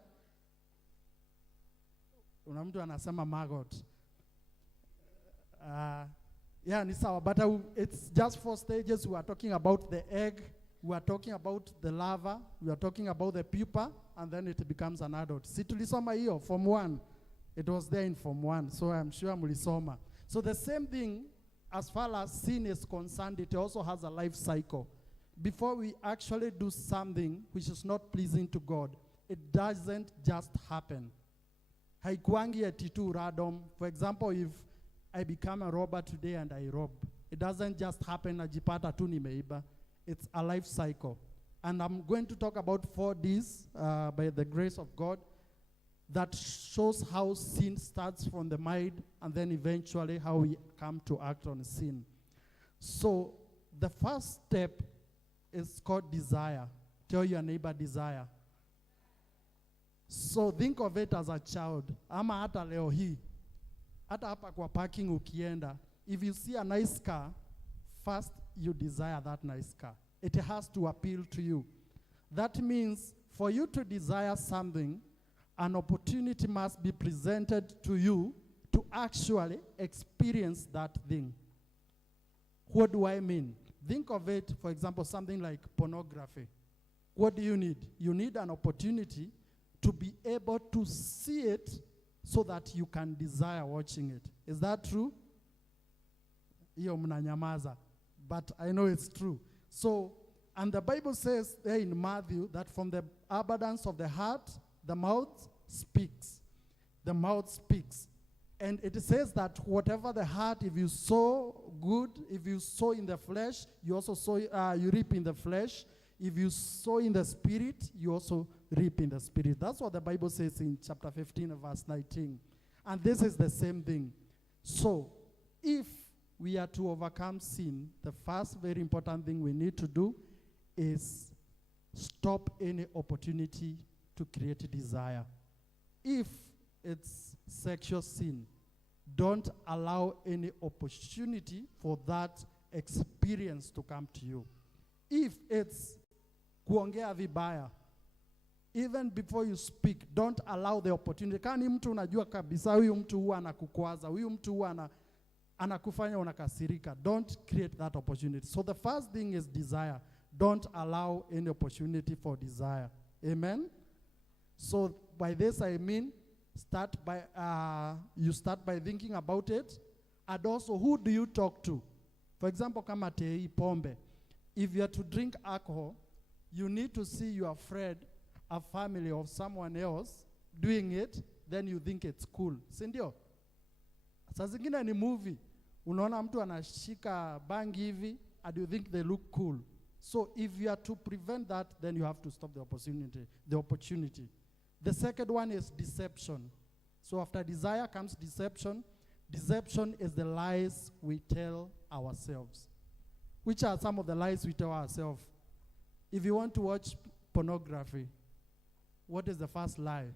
Una mtu anasema maggot. Yeah, ni sawa, but it's just 4 stages. We are talking about the egg, we are talking about the larva, we are talking about the pupa, and then it becomes an adult. Si tulisoma hiyo, Form 1. It was there in Form 1, so I'm sure mulisoma. So the same thing, as far as sin is concerned, it also has a life cycle. Before we actually do something which is not pleasing to God, it doesn't just happen. Haikuangi ati tu random. For example, if I become a robber today and I rob, it doesn't just happen najipata tu nimeiba. It's a life cycle. And I'm going to talk about 4 Ds by the grace of God that shows how sin starts from the mind and then eventually how we come to act on sin. So the first step is called desire. Tell your neighbor desire. So think of it as a child. Ama hata leo hii. Hata hapa kwa parking ukienda, if you see a nice car, first you desire that nice car. It has to appeal to you. That means for you to desire something, an opportunity must be presented to you to actually experience that thing. What do I mean? Think of it, for example, something like pornography. What do you need? You need an opportunity to be able to see it so that you can desire watching it. Is that true? Iyo mnanyamaza. But I know it's true. So, and the Bible says there in Matthew that from the abundance of the heart, the mouth speaks. The mouth speaks. And it says that whatever the heart, if you sow good, if you sow in the flesh, you also sow, you reap in the flesh. If you sow in the spirit, you also reap in the spirit. That's what the Bible says in chapter 15, verse 19. And this is the same thing. So, if we are to overcome sin, the first very important thing we need to do is stop any opportunity to create desire. If it's sexual sin, don't allow any opportunity for that experience to come to you. If it's kuongea vibaya, even before you speak, don't allow the opportunity. Kani mtu unajua kabisa huyu mtu huwa anakukwaza, huyu mtu huwa anakufanya unakasirika. Don't create that opportunity. So the first thing is desire. Don't allow any opportunity for desire. Amen? So by this I mean, you start by thinking about it. And also, who do you talk to? For example, kama tei pombe. If you are to drink alcohol, you need to see your friend, a family of someone else doing it, then you think it's cool. Sindio? Saa zingine ni movie. Unaona mtu anashika bangi hivi, and you think they look cool. So if you are to prevent that, then you have to stop the opportunity. The second one is deception. So after desire comes deception. Deception is the lies we tell ourselves. Which are some of the lies we tell ourselves? If you want to watch pornography, what is the first lie?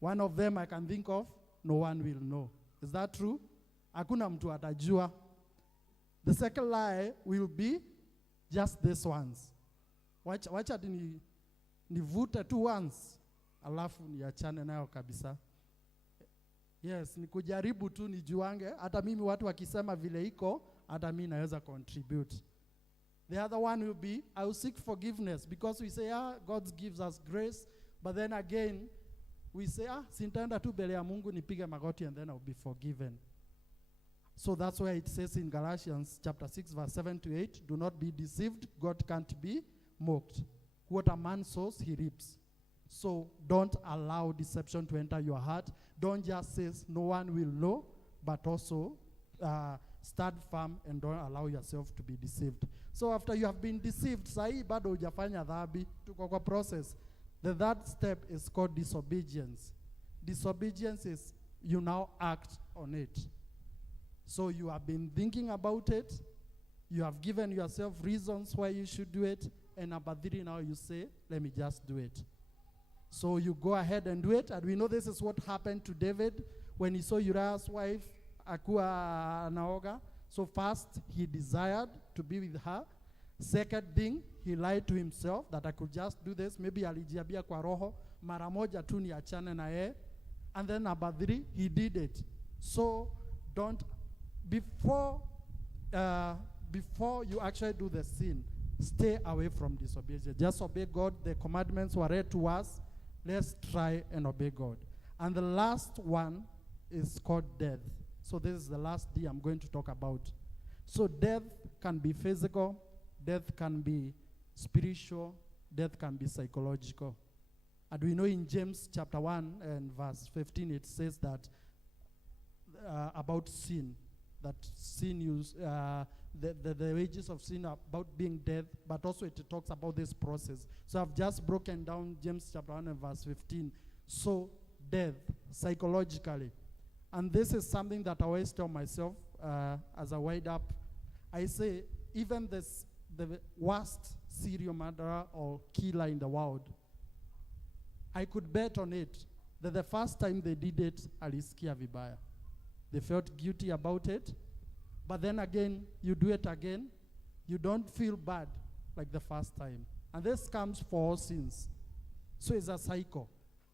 One of them I can think of, no one will know. Is that true? Hakuna mtu atajua. The second lie will be just this once. Wacha nivute tu once. alafu niachane nayo kabisa. Yes, ni kujaribu tu nijuange, hata mimi watu wakisema vile iko, hata mimi naweza contribute. The other one will be, I will seek forgiveness, because we say, God gives us grace, but then again, we say, sintenda tu mbele ya Mungu nipige magoti and then I'll be forgiven. So that's why it says in Galatians chapter 6 verse 7 to 8, do not be deceived, God can't be mocked. What a man sows, he reaps. So don't allow deception to enter your heart. Don't just say no one will know, but also stand firm and don't allow yourself to be deceived. So after you have been deceived, sahi bado hujafanya dhambi, tuko kwa process. The third step is called disobedience. Disobedience is you now act on it. So you have been thinking about it, you have given yourself reasons why you should do it, and about 3 now you say, let me just do it. So you go ahead and do it, and we know this is what happened to David when he saw Uriah's wife, Akua Naoga. So first, he desired to be with her. Second thing, he lied to himself that I could just do this. Maybe alijiambia kwa roho, mara moja tu niachane na yeye. And then number 3, he did it. So don't, before you actually do the sin, stay away from disobedience. Just obey God. The commandments were read to us. Let's try and obey God. And the last one is called death. So this is the last D I'm going to talk about. So death can be physical, death can be spiritual, death can be psychological. And we know in James chapter 1 and verse 15 it says that about sin, that sin the wages of sin are about being dead, but also it talks about this process. So I've just broken down James chapter 1 and verse 15. So death, psychologically. And this is something that I always tell myself as I wind up. I say, even the worst serial murderer or killer in the world, I could bet on it that the first time they did it, alisikia vibaya. They felt guilty about it. But then again, you do it again, you don't feel bad like the first time. And this comes for all sins. So it's a cycle.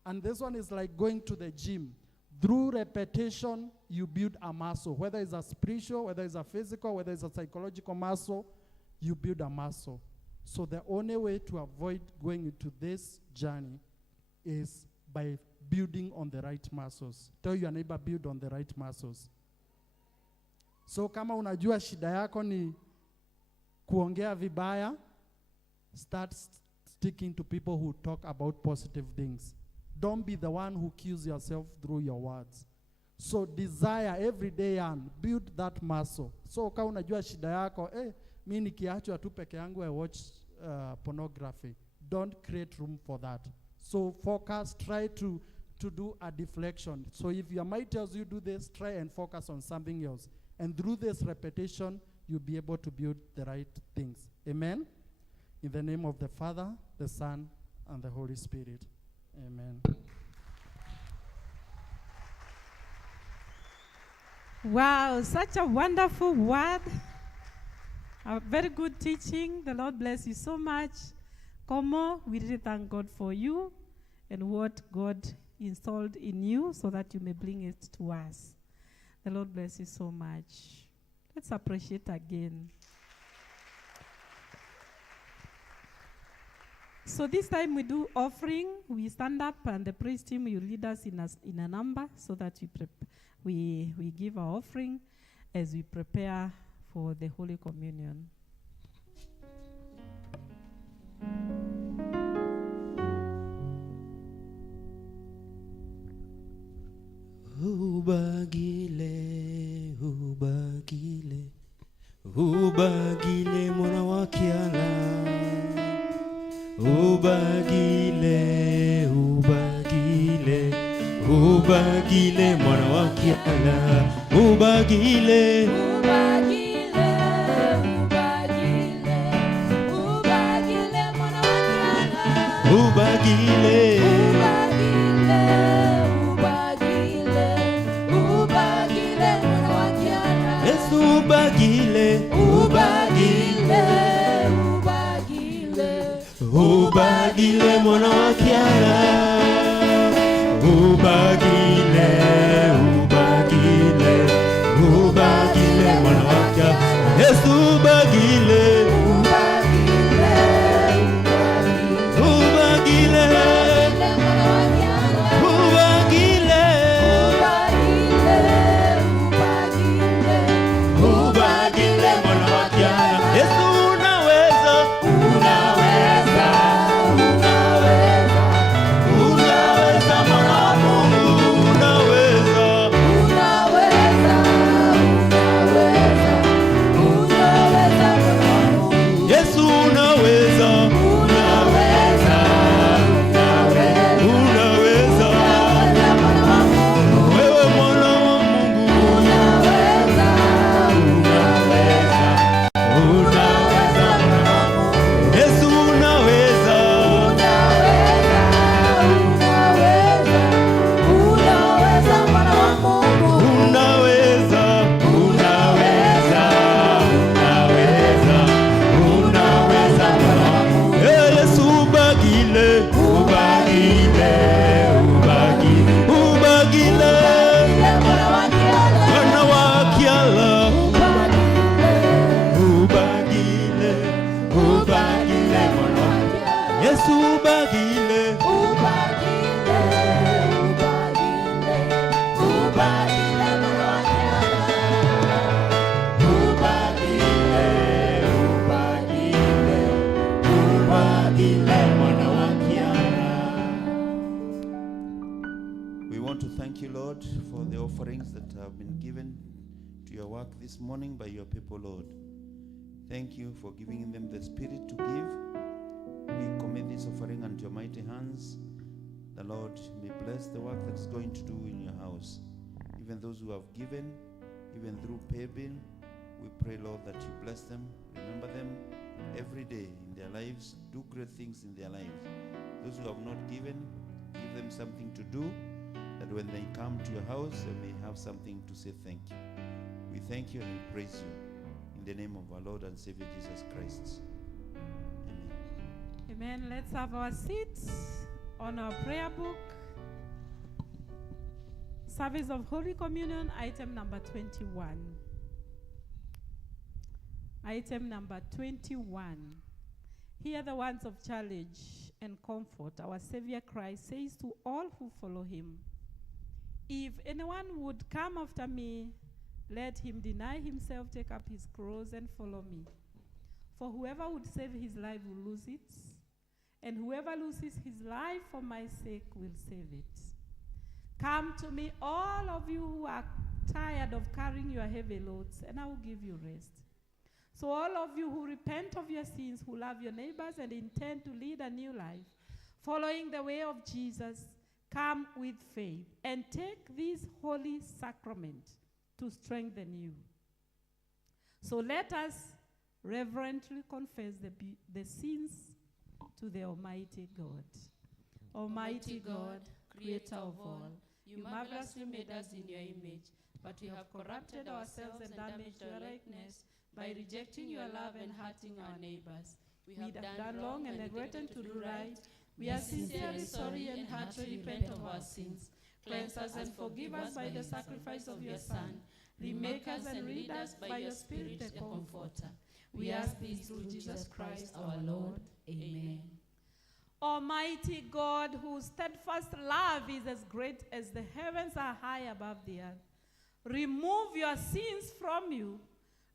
And this one is like going to the gym. Through repetition, you build a muscle. Whether it's a spiritual, whether it's a physical, whether it's a psychological muscle, you build a muscle. So the only way to avoid going into this journey is by building on the right muscles. Tell your neighbor, build on the right muscles. So kama unajua shida yako ni kuongea vibaya, start sticking to people who talk about positive things. Don't be the one who kills yourself through your words. So desire every day and build that muscle. So kama unajua shida yako, mimi nikiachwa tu peke yangu I watch pornography. Don't create room for that. So focus, try to do a deflection. So if your mind tells you do this, try and focus on something else. And through this repetition, you'll be able to build the right things. Amen? In the name of the Father, the Son, and the Holy Spirit. Amen. Wow, such a wonderful word. A very good teaching. The Lord bless you so much. Como, we really thank God for you and what God installed in you so that you may bring it to us. The Lord bless you so much. Let's appreciate again. So this time we do offering. We stand up and the praise team will lead us in a number so that we give our offering as we prepare for the Holy Communion. Ubagile, ubagile, ubagile mwana wa kiala. Ubagile, ubagile, ubagile mwana wa kiala. Ubagile, Ubagile, ubagile, ubagile mwana wa kiala. ubagile, Ubagile, ubagile, ubagile mwana wa kiala. Yesu ubagile, Ubagile, ubagile, ubagile mwana wa kiala. ubagile, ubagile, ubagile mwana wake Yesu ubagile, ubagile, ubagile, ubagile, ubagile mwana wake Yesu unaweza, unaweza, unaweza, unaweza mwana wa Mungu unaweza, unaweza, unaweza, unaweza mwana wa Mungu Yesu unaweza, unaweza, unaweza, unaweza mwana wa Mungu wewe mwana wa Mungu unaweza, unaweza, unaweza mwana wa Mungu Yesu unaweza, unaweza, unaweza, unaweza mwana wa Mungu unaweza, unaweza, unaweza, unaweza mwana wa Mungu Yesu ubagile, ubagile, ubagile, ubagile mwana wa Kiala, ubagile, ubagile mwana wa Yesu ubagile, ubagile, ubagile, ubagile mwana wa Kiala, ubagile, ubagile, ubagile mwana wa Kiala. We want to thank you, Lord, for the offerings that have been given to your work this morning by your people, Lord. Thank you for giving them the spirit to give. We commit this offering unto your mighty hands. The Lord may bless the work that is going to do in your house. Even those who have given, even through paybill, we pray, Lord, that you bless them. Remember them every day in their lives. Do great things in their lives. Those who have not given, give them something to do, that when they come to your house, they may have something to say thank you. We thank you and we praise you. In the name of our Lord and Savior Jesus Christ. Amen. Amen. Let's have our seats on our prayer book. Service of Holy Communion, item number 21. Item number 21. Hear the words of challenge and comfort. Our Savior Christ says to all who follow him, if anyone would come after me, let him deny himself, take up his cross, and follow me. For whoever would save his life will lose it, and whoever loses his life for my sake will save it. Come to me, all of you who are tired of carrying your heavy loads, and I will give you rest. So all of you who repent of your sins, who love your neighbors and intend to lead a new life, following the way of Jesus, come with faith and take this holy sacrament to strengthen you. So let us reverently confess the sins to the Almighty God. Almighty God, creator of all, you marvelously made us in your image, but we have corrupted ourselves and damaged your likeness by rejecting your love and hurting our neighbors. We have done wrong and neglected to do right. We are sincerely sorry and heartily repent of our sins. Cleanse us and forgive us by the sacrifice of your Son. Remake us and lead us by your Spirit, the Comforter. We ask this through Jesus Christ our Lord. Amen. Almighty God, whose steadfast love is as great as the heavens are high above the earth, remove your sins from you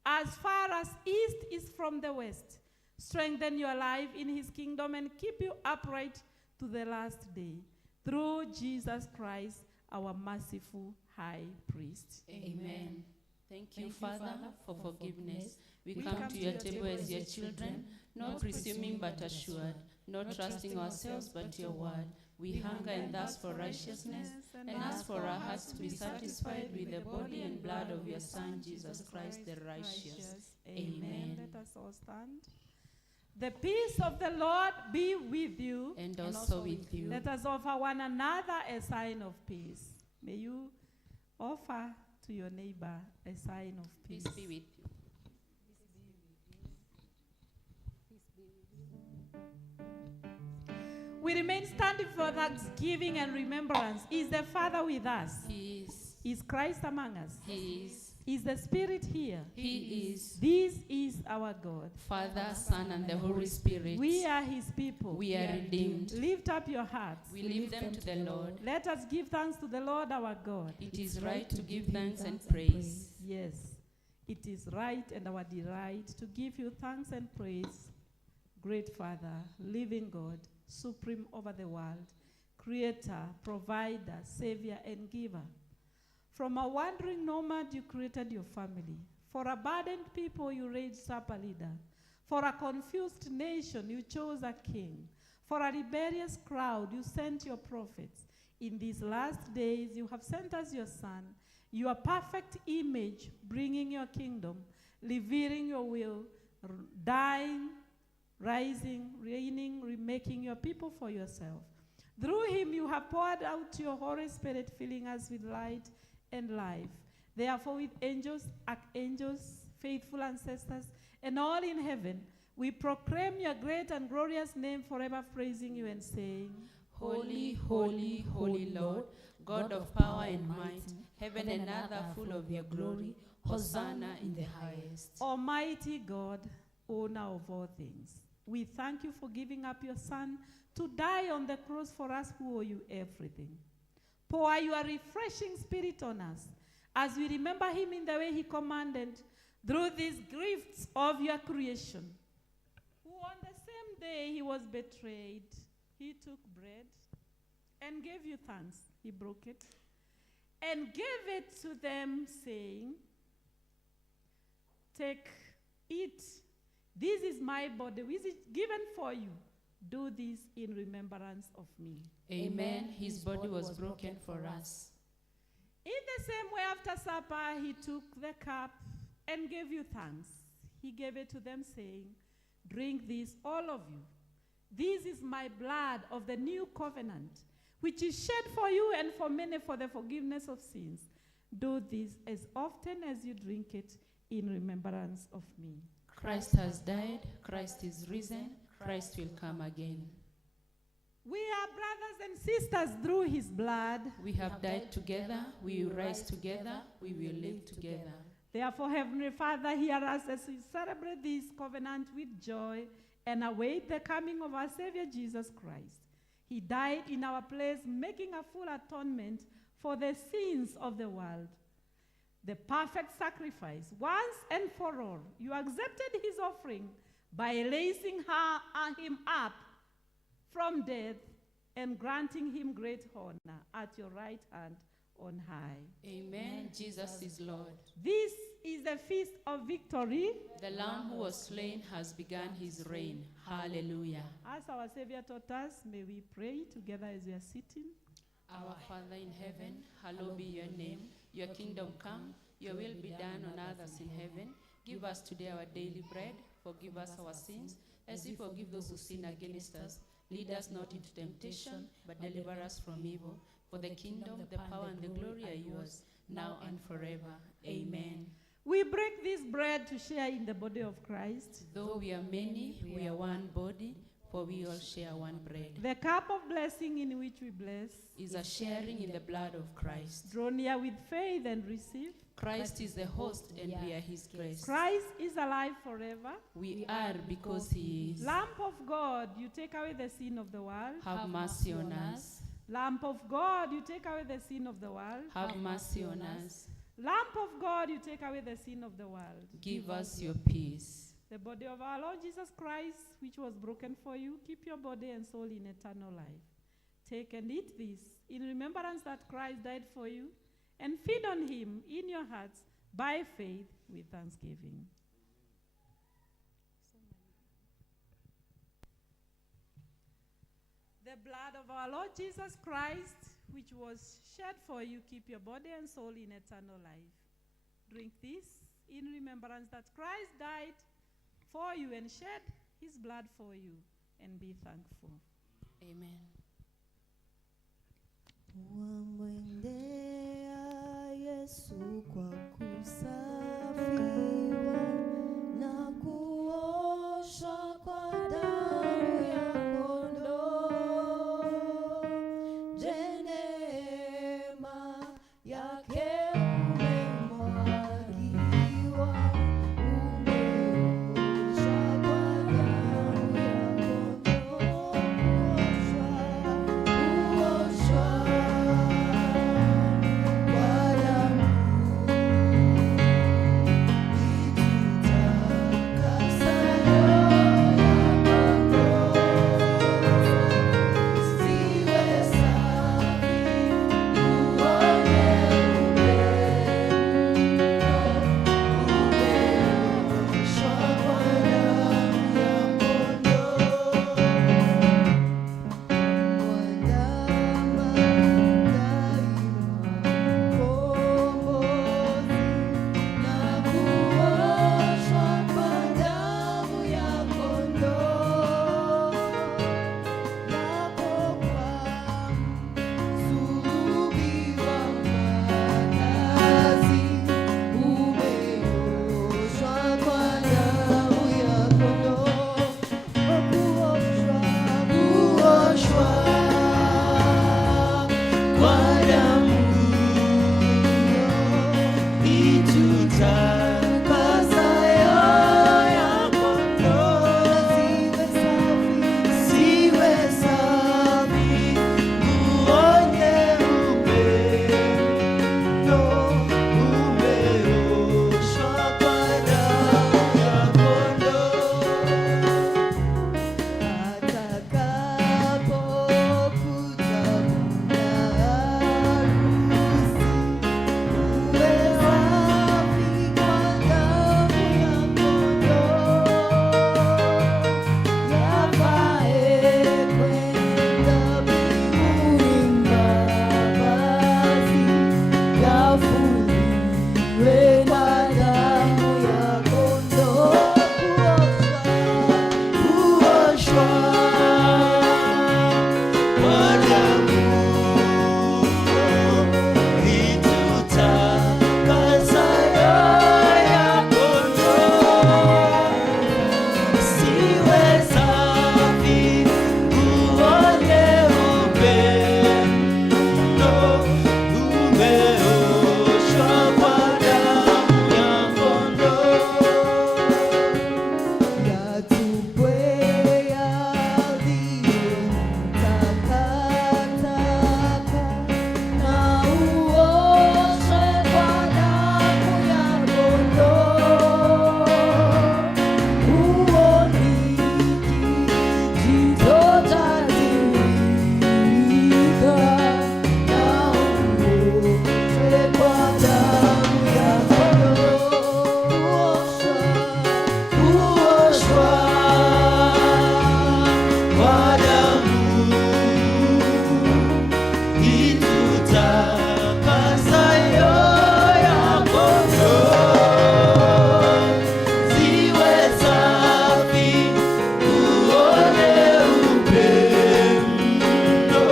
as far as east is from the west. Strengthen your life in his kingdom and keep you upright to the last day. Through Jesus Christ, our merciful high priest. Amen. Thank you, Father, for forgiveness. We come to your table as your children, not presuming but assured, not trusting ourselves but your word. We hunger and thirst for righteousness, and ask for our hearts to be satisfied with the body and blood of your Son, Jesus Christ the righteous. Amen. Let us all stand. The peace of the Lord be with you. And also with you. Let us offer one another a sign of peace. May you offer to your neighbor a sign of peace. Peace be with you. We remain standing for thanksgiving and remembrance. Is the Father with us? He is. Is Christ among us? He is. Is the Spirit here? He is. This is our God. Father, Son, and the Holy Spirit. We are his people. We are redeemed. Lift up your hearts. We lift them to the Lord. Let us give thanks to the Lord our God. It is right to give thanks and praise. Yes, it is right and our delight to give you thanks and praise, great Father, living God, supreme over the world, creator, provider, savior, and giver. From a wandering nomad, you created your family. For a burdened people, you raised up a leader. For a confused nation, you chose a king. For a rebellious crowd, you sent your prophets. In these last days, you have sent us your Son, your perfect image, bringing your kingdom, revealing your will, dying, rising, reigning, remaking your people for yourself. Through him, you have poured out your Holy Spirit, filling us with light and life. Therefore, with angels, archangels, faithful ancestors, and all in heaven, we proclaim your great and glorious name, forever praising you and saying, Holy, holy, holy Lord, God of power and might, heaven and earth are full of your glory. Hosanna in the highest. Almighty God, owner of all things, we thank you for giving up your Son to die on the cross for us who owe you everything. Pour your refreshing Spirit on us as we remember him in the way he commanded through these gifts of your creation. Who on the same day he was betrayed, he took bread and gave you thanks. He broke it and gave it to them, saying, take, eat. This is my body, which is given for you. Do this in remembrance of me. Amen. His body was broken for us. In the same way, after supper, he took the cup and gave you thanks. He gave it to them, saying, drink this, all of you. This is my blood of the new covenant, which is shed for you and for many for the forgiveness of sins. Do this as often as you drink it in remembrance of me. Christ has died. Christ is risen. Christ will come again. We are brothers and sisters through his blood. We have died together. We will rise together. We will live together. Therefore, Heavenly Father, hear us as we celebrate this covenant with joy and await the coming of our Savior Jesus Christ. He died in our place, making a full atonement for the sins of the world. The perfect sacrifice, once and for all. You accepted his offering by raising him up from death and granting him great honor at your right hand on high. Amen. Jesus is Lord. This is the feast of victory. The Lamb who was slain has begun his reign. Hallelujah. As our Savior taught us, may we pray together as we are sitting. Our Father in heaven, hallowed be your name. Your kingdom come, your will be done on earth as in heaven. Give us today our daily bread. Forgive us our sins, as we forgive those who sin against us. Lead us not into temptation, but deliver us from evil. For the kingdom, the power, and the glory are yours, now and forever. Amen. We break this bread to share in the body of Christ. Though we are many, we are one body, for we all share one bread. The cup of blessing in which we bless Is a sharing in the blood of Christ. draw near with faith and receive. Christ is the host, and we are his grace. Christ is alive forever. We are because he is. Lamb of God, you take away the sin of the world. Have mercy on us. Lamb of God, you take away the sin of the world. Have mercy on us. Lamb of God, you take away the sin of the world. Give us your peace. The body of our Lord Jesus Christ, which was broken for you, keep your body and soul in eternal life. Take and eat this in remembrance that Christ died for you, and feed on him in your hearts by faith with thanksgiving. The blood of our Lord Jesus Christ, which was shed for you, keep your body and soul in eternal life. Drink this in remembrance that Christ died for you and shed his blood for you, and be thankful. Amen. Wamwendea Yesu kwa kusafiwa na kuoshwa kwa damu ya kondoo. utakasayo ya kondoo ziwe safi, nguo nyeupe ndo umeoshwa kwa damu ya kondoo. Atakapokuja bwana harusi, uwe safi kwa damu ya kondoo. Yavae kwenda mbinguni mavazi, yafuliwe na damu ya kondoo. Kuoshwa kwa damu itutakasayo ya kondoo. Siwe safi, nguo nyeupe ndo umeoshwa kwa damu ya kondoo. Yatupwe yaliyo takataka, na uoshe kwa damu ya kondoo. Huo ni kijito cha tiririka, na uoshe kwa damu ya kondoo. Kuoshwa kwa damu itutakasayo ya kondoo. Ziwe safi, nguo nyeupe ndo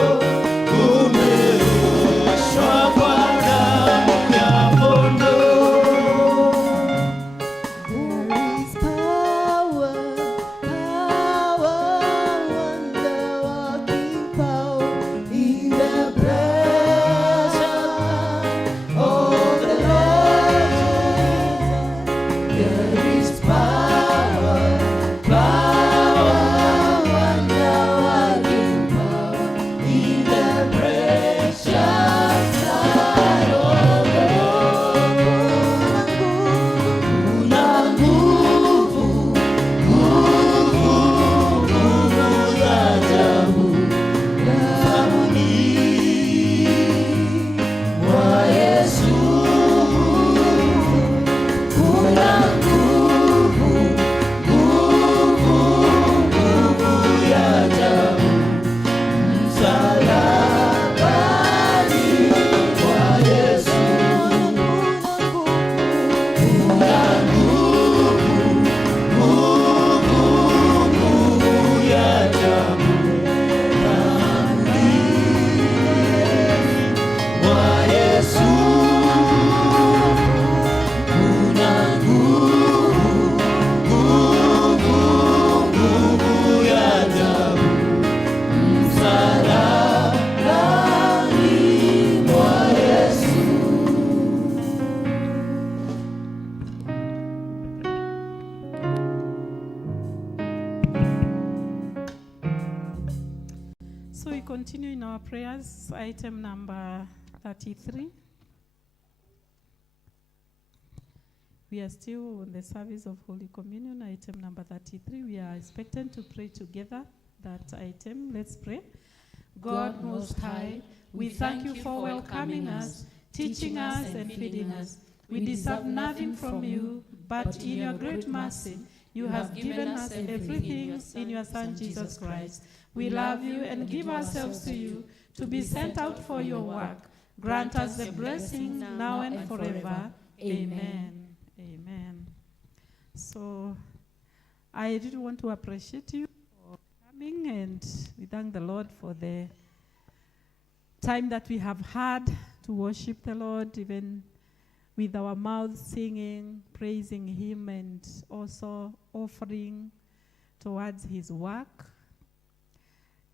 umeoshwa kwa damu ya kondoo. There is power, wonder-working power in the precious blood of the Lord Jesus. There is power, wonder-working power in the precious blood of the Lord. Kuna nguvu, nguvu za ajabu damuni mwa Yesu. Kuna nguvu ya ajabu msalabani mwa Yesu. Kuna nguvu ya ajabu damuni mwa Yesu. Kuna nguvu ya ajabu msalabani mwa Yesu. So we continue in our prayers, item number 33. We are still on the service of Holy Communion, item number 33. We are expected to pray together that item. Let's pray. God Most High, we thank you for welcoming us, teaching us and feeding us. We deserve nothing from you, but in your great mercy, you have given us everything in your Son, Jesus Christ. We love you and give ourselves to you to be sent out for your work. Grant us the blessing now and forever. Amen. Amen. So I really want to appreciate you for coming, and we thank the Lord for the time that we have had to worship the Lord, even with our mouths singing, praising Him, and also offering towards His work.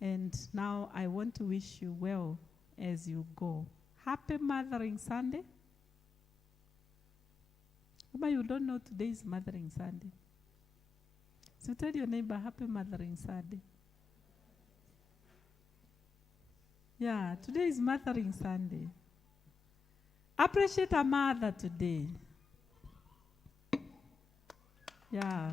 And now I want to wish you well as you go. Happy Mothering Sunday. Kama you don't know, today is Mothering Sunday. So tell your neighbor, happy Mothering Sunday. Yeah, today is Mothering Sunday. Appreciate a mother today. Yeah.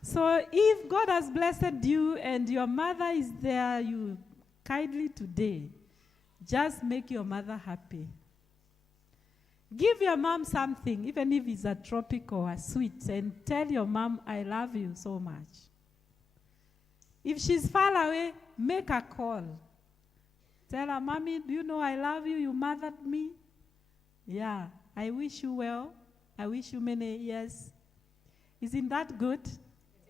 So if God has blessed you and your mother is there, you kindly today, just make your mother happy. Give your mom something, even if it's a tropic or a sweet, and tell your mom, I love you so much. If she's far away, make a call. Tell her, Mommy, do you know I love you? You mothered me. Yeah, I wish you well. I wish you many years. Isn't that good?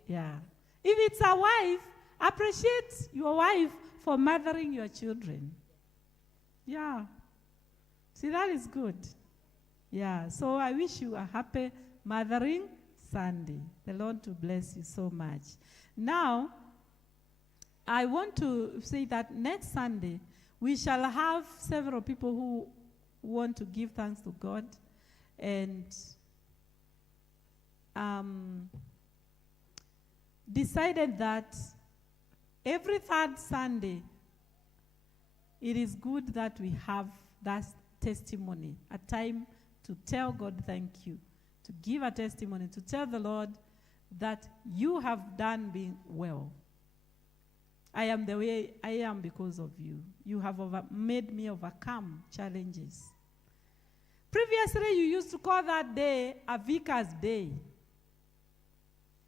Yeah. If it's a wife, appreciate your wife for mothering your children. Yeah. See, that is good. Yeah. So I wish you a happy Mothering Sunday. The Lord to bless you so much. Now, I want to say that next Sunday, we shall have several people who want to give thanks to God. And decided that every third Sunday, it is good that we have that testimony, a time to tell God thank you, to give a testimony, to tell the Lord that you have done being well. I am the way I am because of you. You have made me overcome challenges. Previously, you used to call that day a Vicar's Day.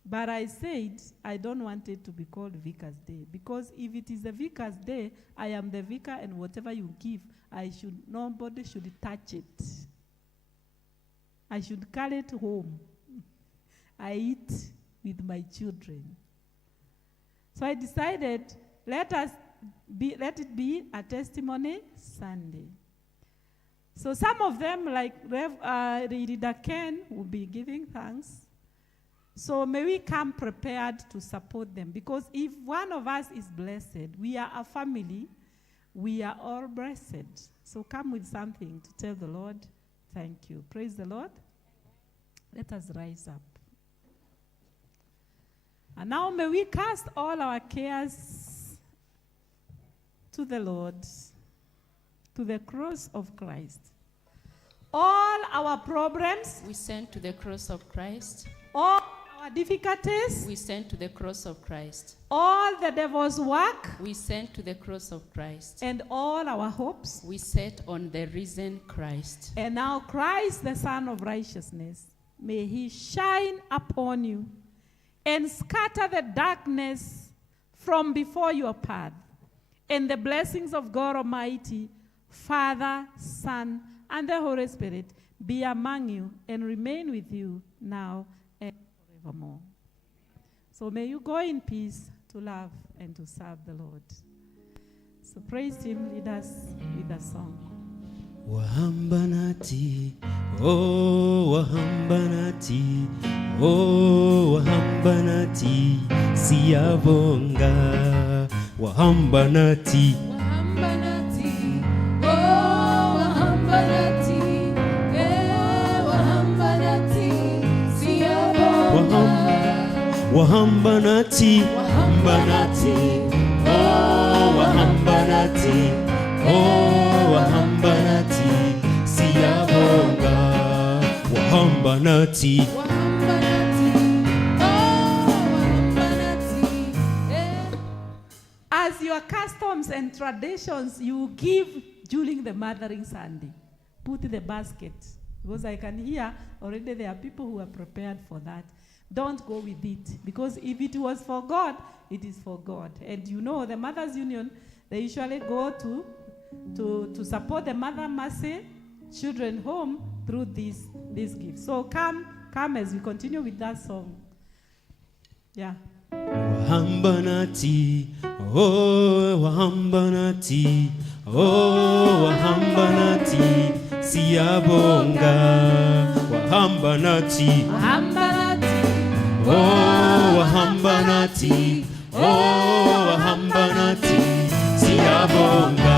But I said, I don't want it to be called Vicar's Day. Because if it is a Vicar's Day, I am the vicar, and whatever you give, nobody should touch it. I should carry it home. I eat with my children. So I decided, let it be a testimony Sunday. So some of them, like Reader Ken, will be giving thanks. So may we come prepared to support them. Because if one of us is blessed, we are a family, we are all blessed. So come with something to tell the Lord, thank you. Praise the Lord. Let us rise up. And now may we cast all our cares to the Lord, to the cross of Christ. All our problems, We send to the cross of Christ. all our difficulties, We send to the cross of Christ. all the devil's work, We send to the cross of Christ. and all our hopes. We set on the risen Christ. And now Christ, the Son of Righteousness, may he shine upon you and scatter the darkness from before your path. And the blessings of God Almighty, Father, Son, and the Holy Spirit be among you and remain with you now and forevermore. So may you go in peace to love and to serve the Lord. So praise him, lead us with a song. Wahambanati, oh wahambanati, oh wahambanati, siyabonga, wahambanati. Wahambanati, oh wahambanati, wahambanati, siyabonga. Wahambanati, wahambanati, oh wahambanati, oh wahambanati, siyabonga, wahambanati. Wahambanati, oh wahambanati, As your customs and traditions you give during the Mothering Sunday, put the basket. Because I can hear already there are people who are prepared for that. Don't go with it. Because if it was for God, it is for God. And you know, the Mothers Union, they usually go to support the Mother Mercy Children Home through this gift. So come as we continue with that song. Yeah. Wahambanati, oh wahambanati, oh wahambanati, siyabonga, wahambanati, wahambanati, oh wahambanati, oh wahambanati, siyabonga,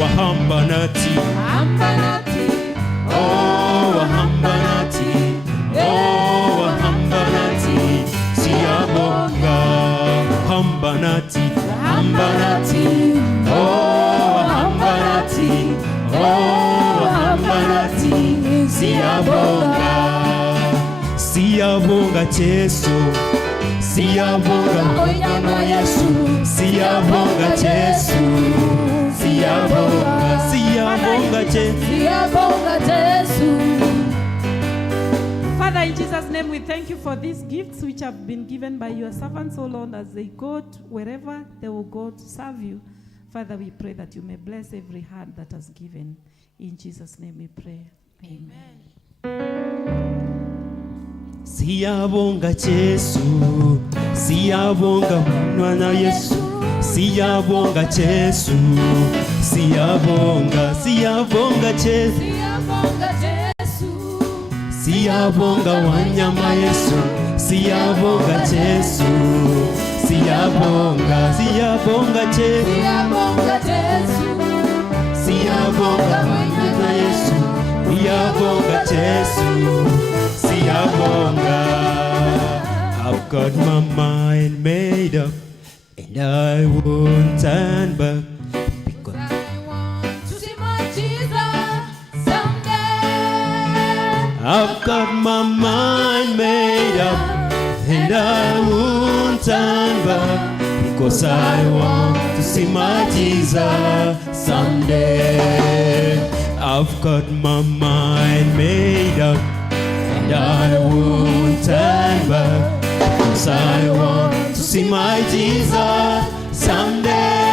wahambanati, Hambanati, oh wahambanati, oh wahambanati, siyabonga wahambanati, wahambanati, oh wahambanati, oh wahambanati, siyabonga, siyabonga Jesu, siyabonga oinono wa Yesu, siyabonga Jesu, siyabonga, siyabonga Jesu, Siyabonga Jesu. Father, in Jesus' name, we thank you for these gifts which have been given by your servants, O Lord, as they go to wherever they will go to serve you. Father, we pray that you may bless every heart that has given. In Jesus' name we pray. Amen. siyabonga Jesu, siyabonga mwana Yesu, siyabonga Jesu, siyabonga, siyabonga Jesu, Siyabonga Jesu. siyabonga wanyama Yesu, siyabonga Jesu, siyabonga, siyabonga Jesu, Siyabonga Jesu. siyabonga wanyama Yesu, siyabonga Jesu, siyabonga. I've got my mind made up and I won't turn back because I want to see my Jesus someday. I've got my mind made up and I won't turn back because I want to see my Jesus someday. I've got my mind made up and I won't turn back because I want to see my Jesus someday.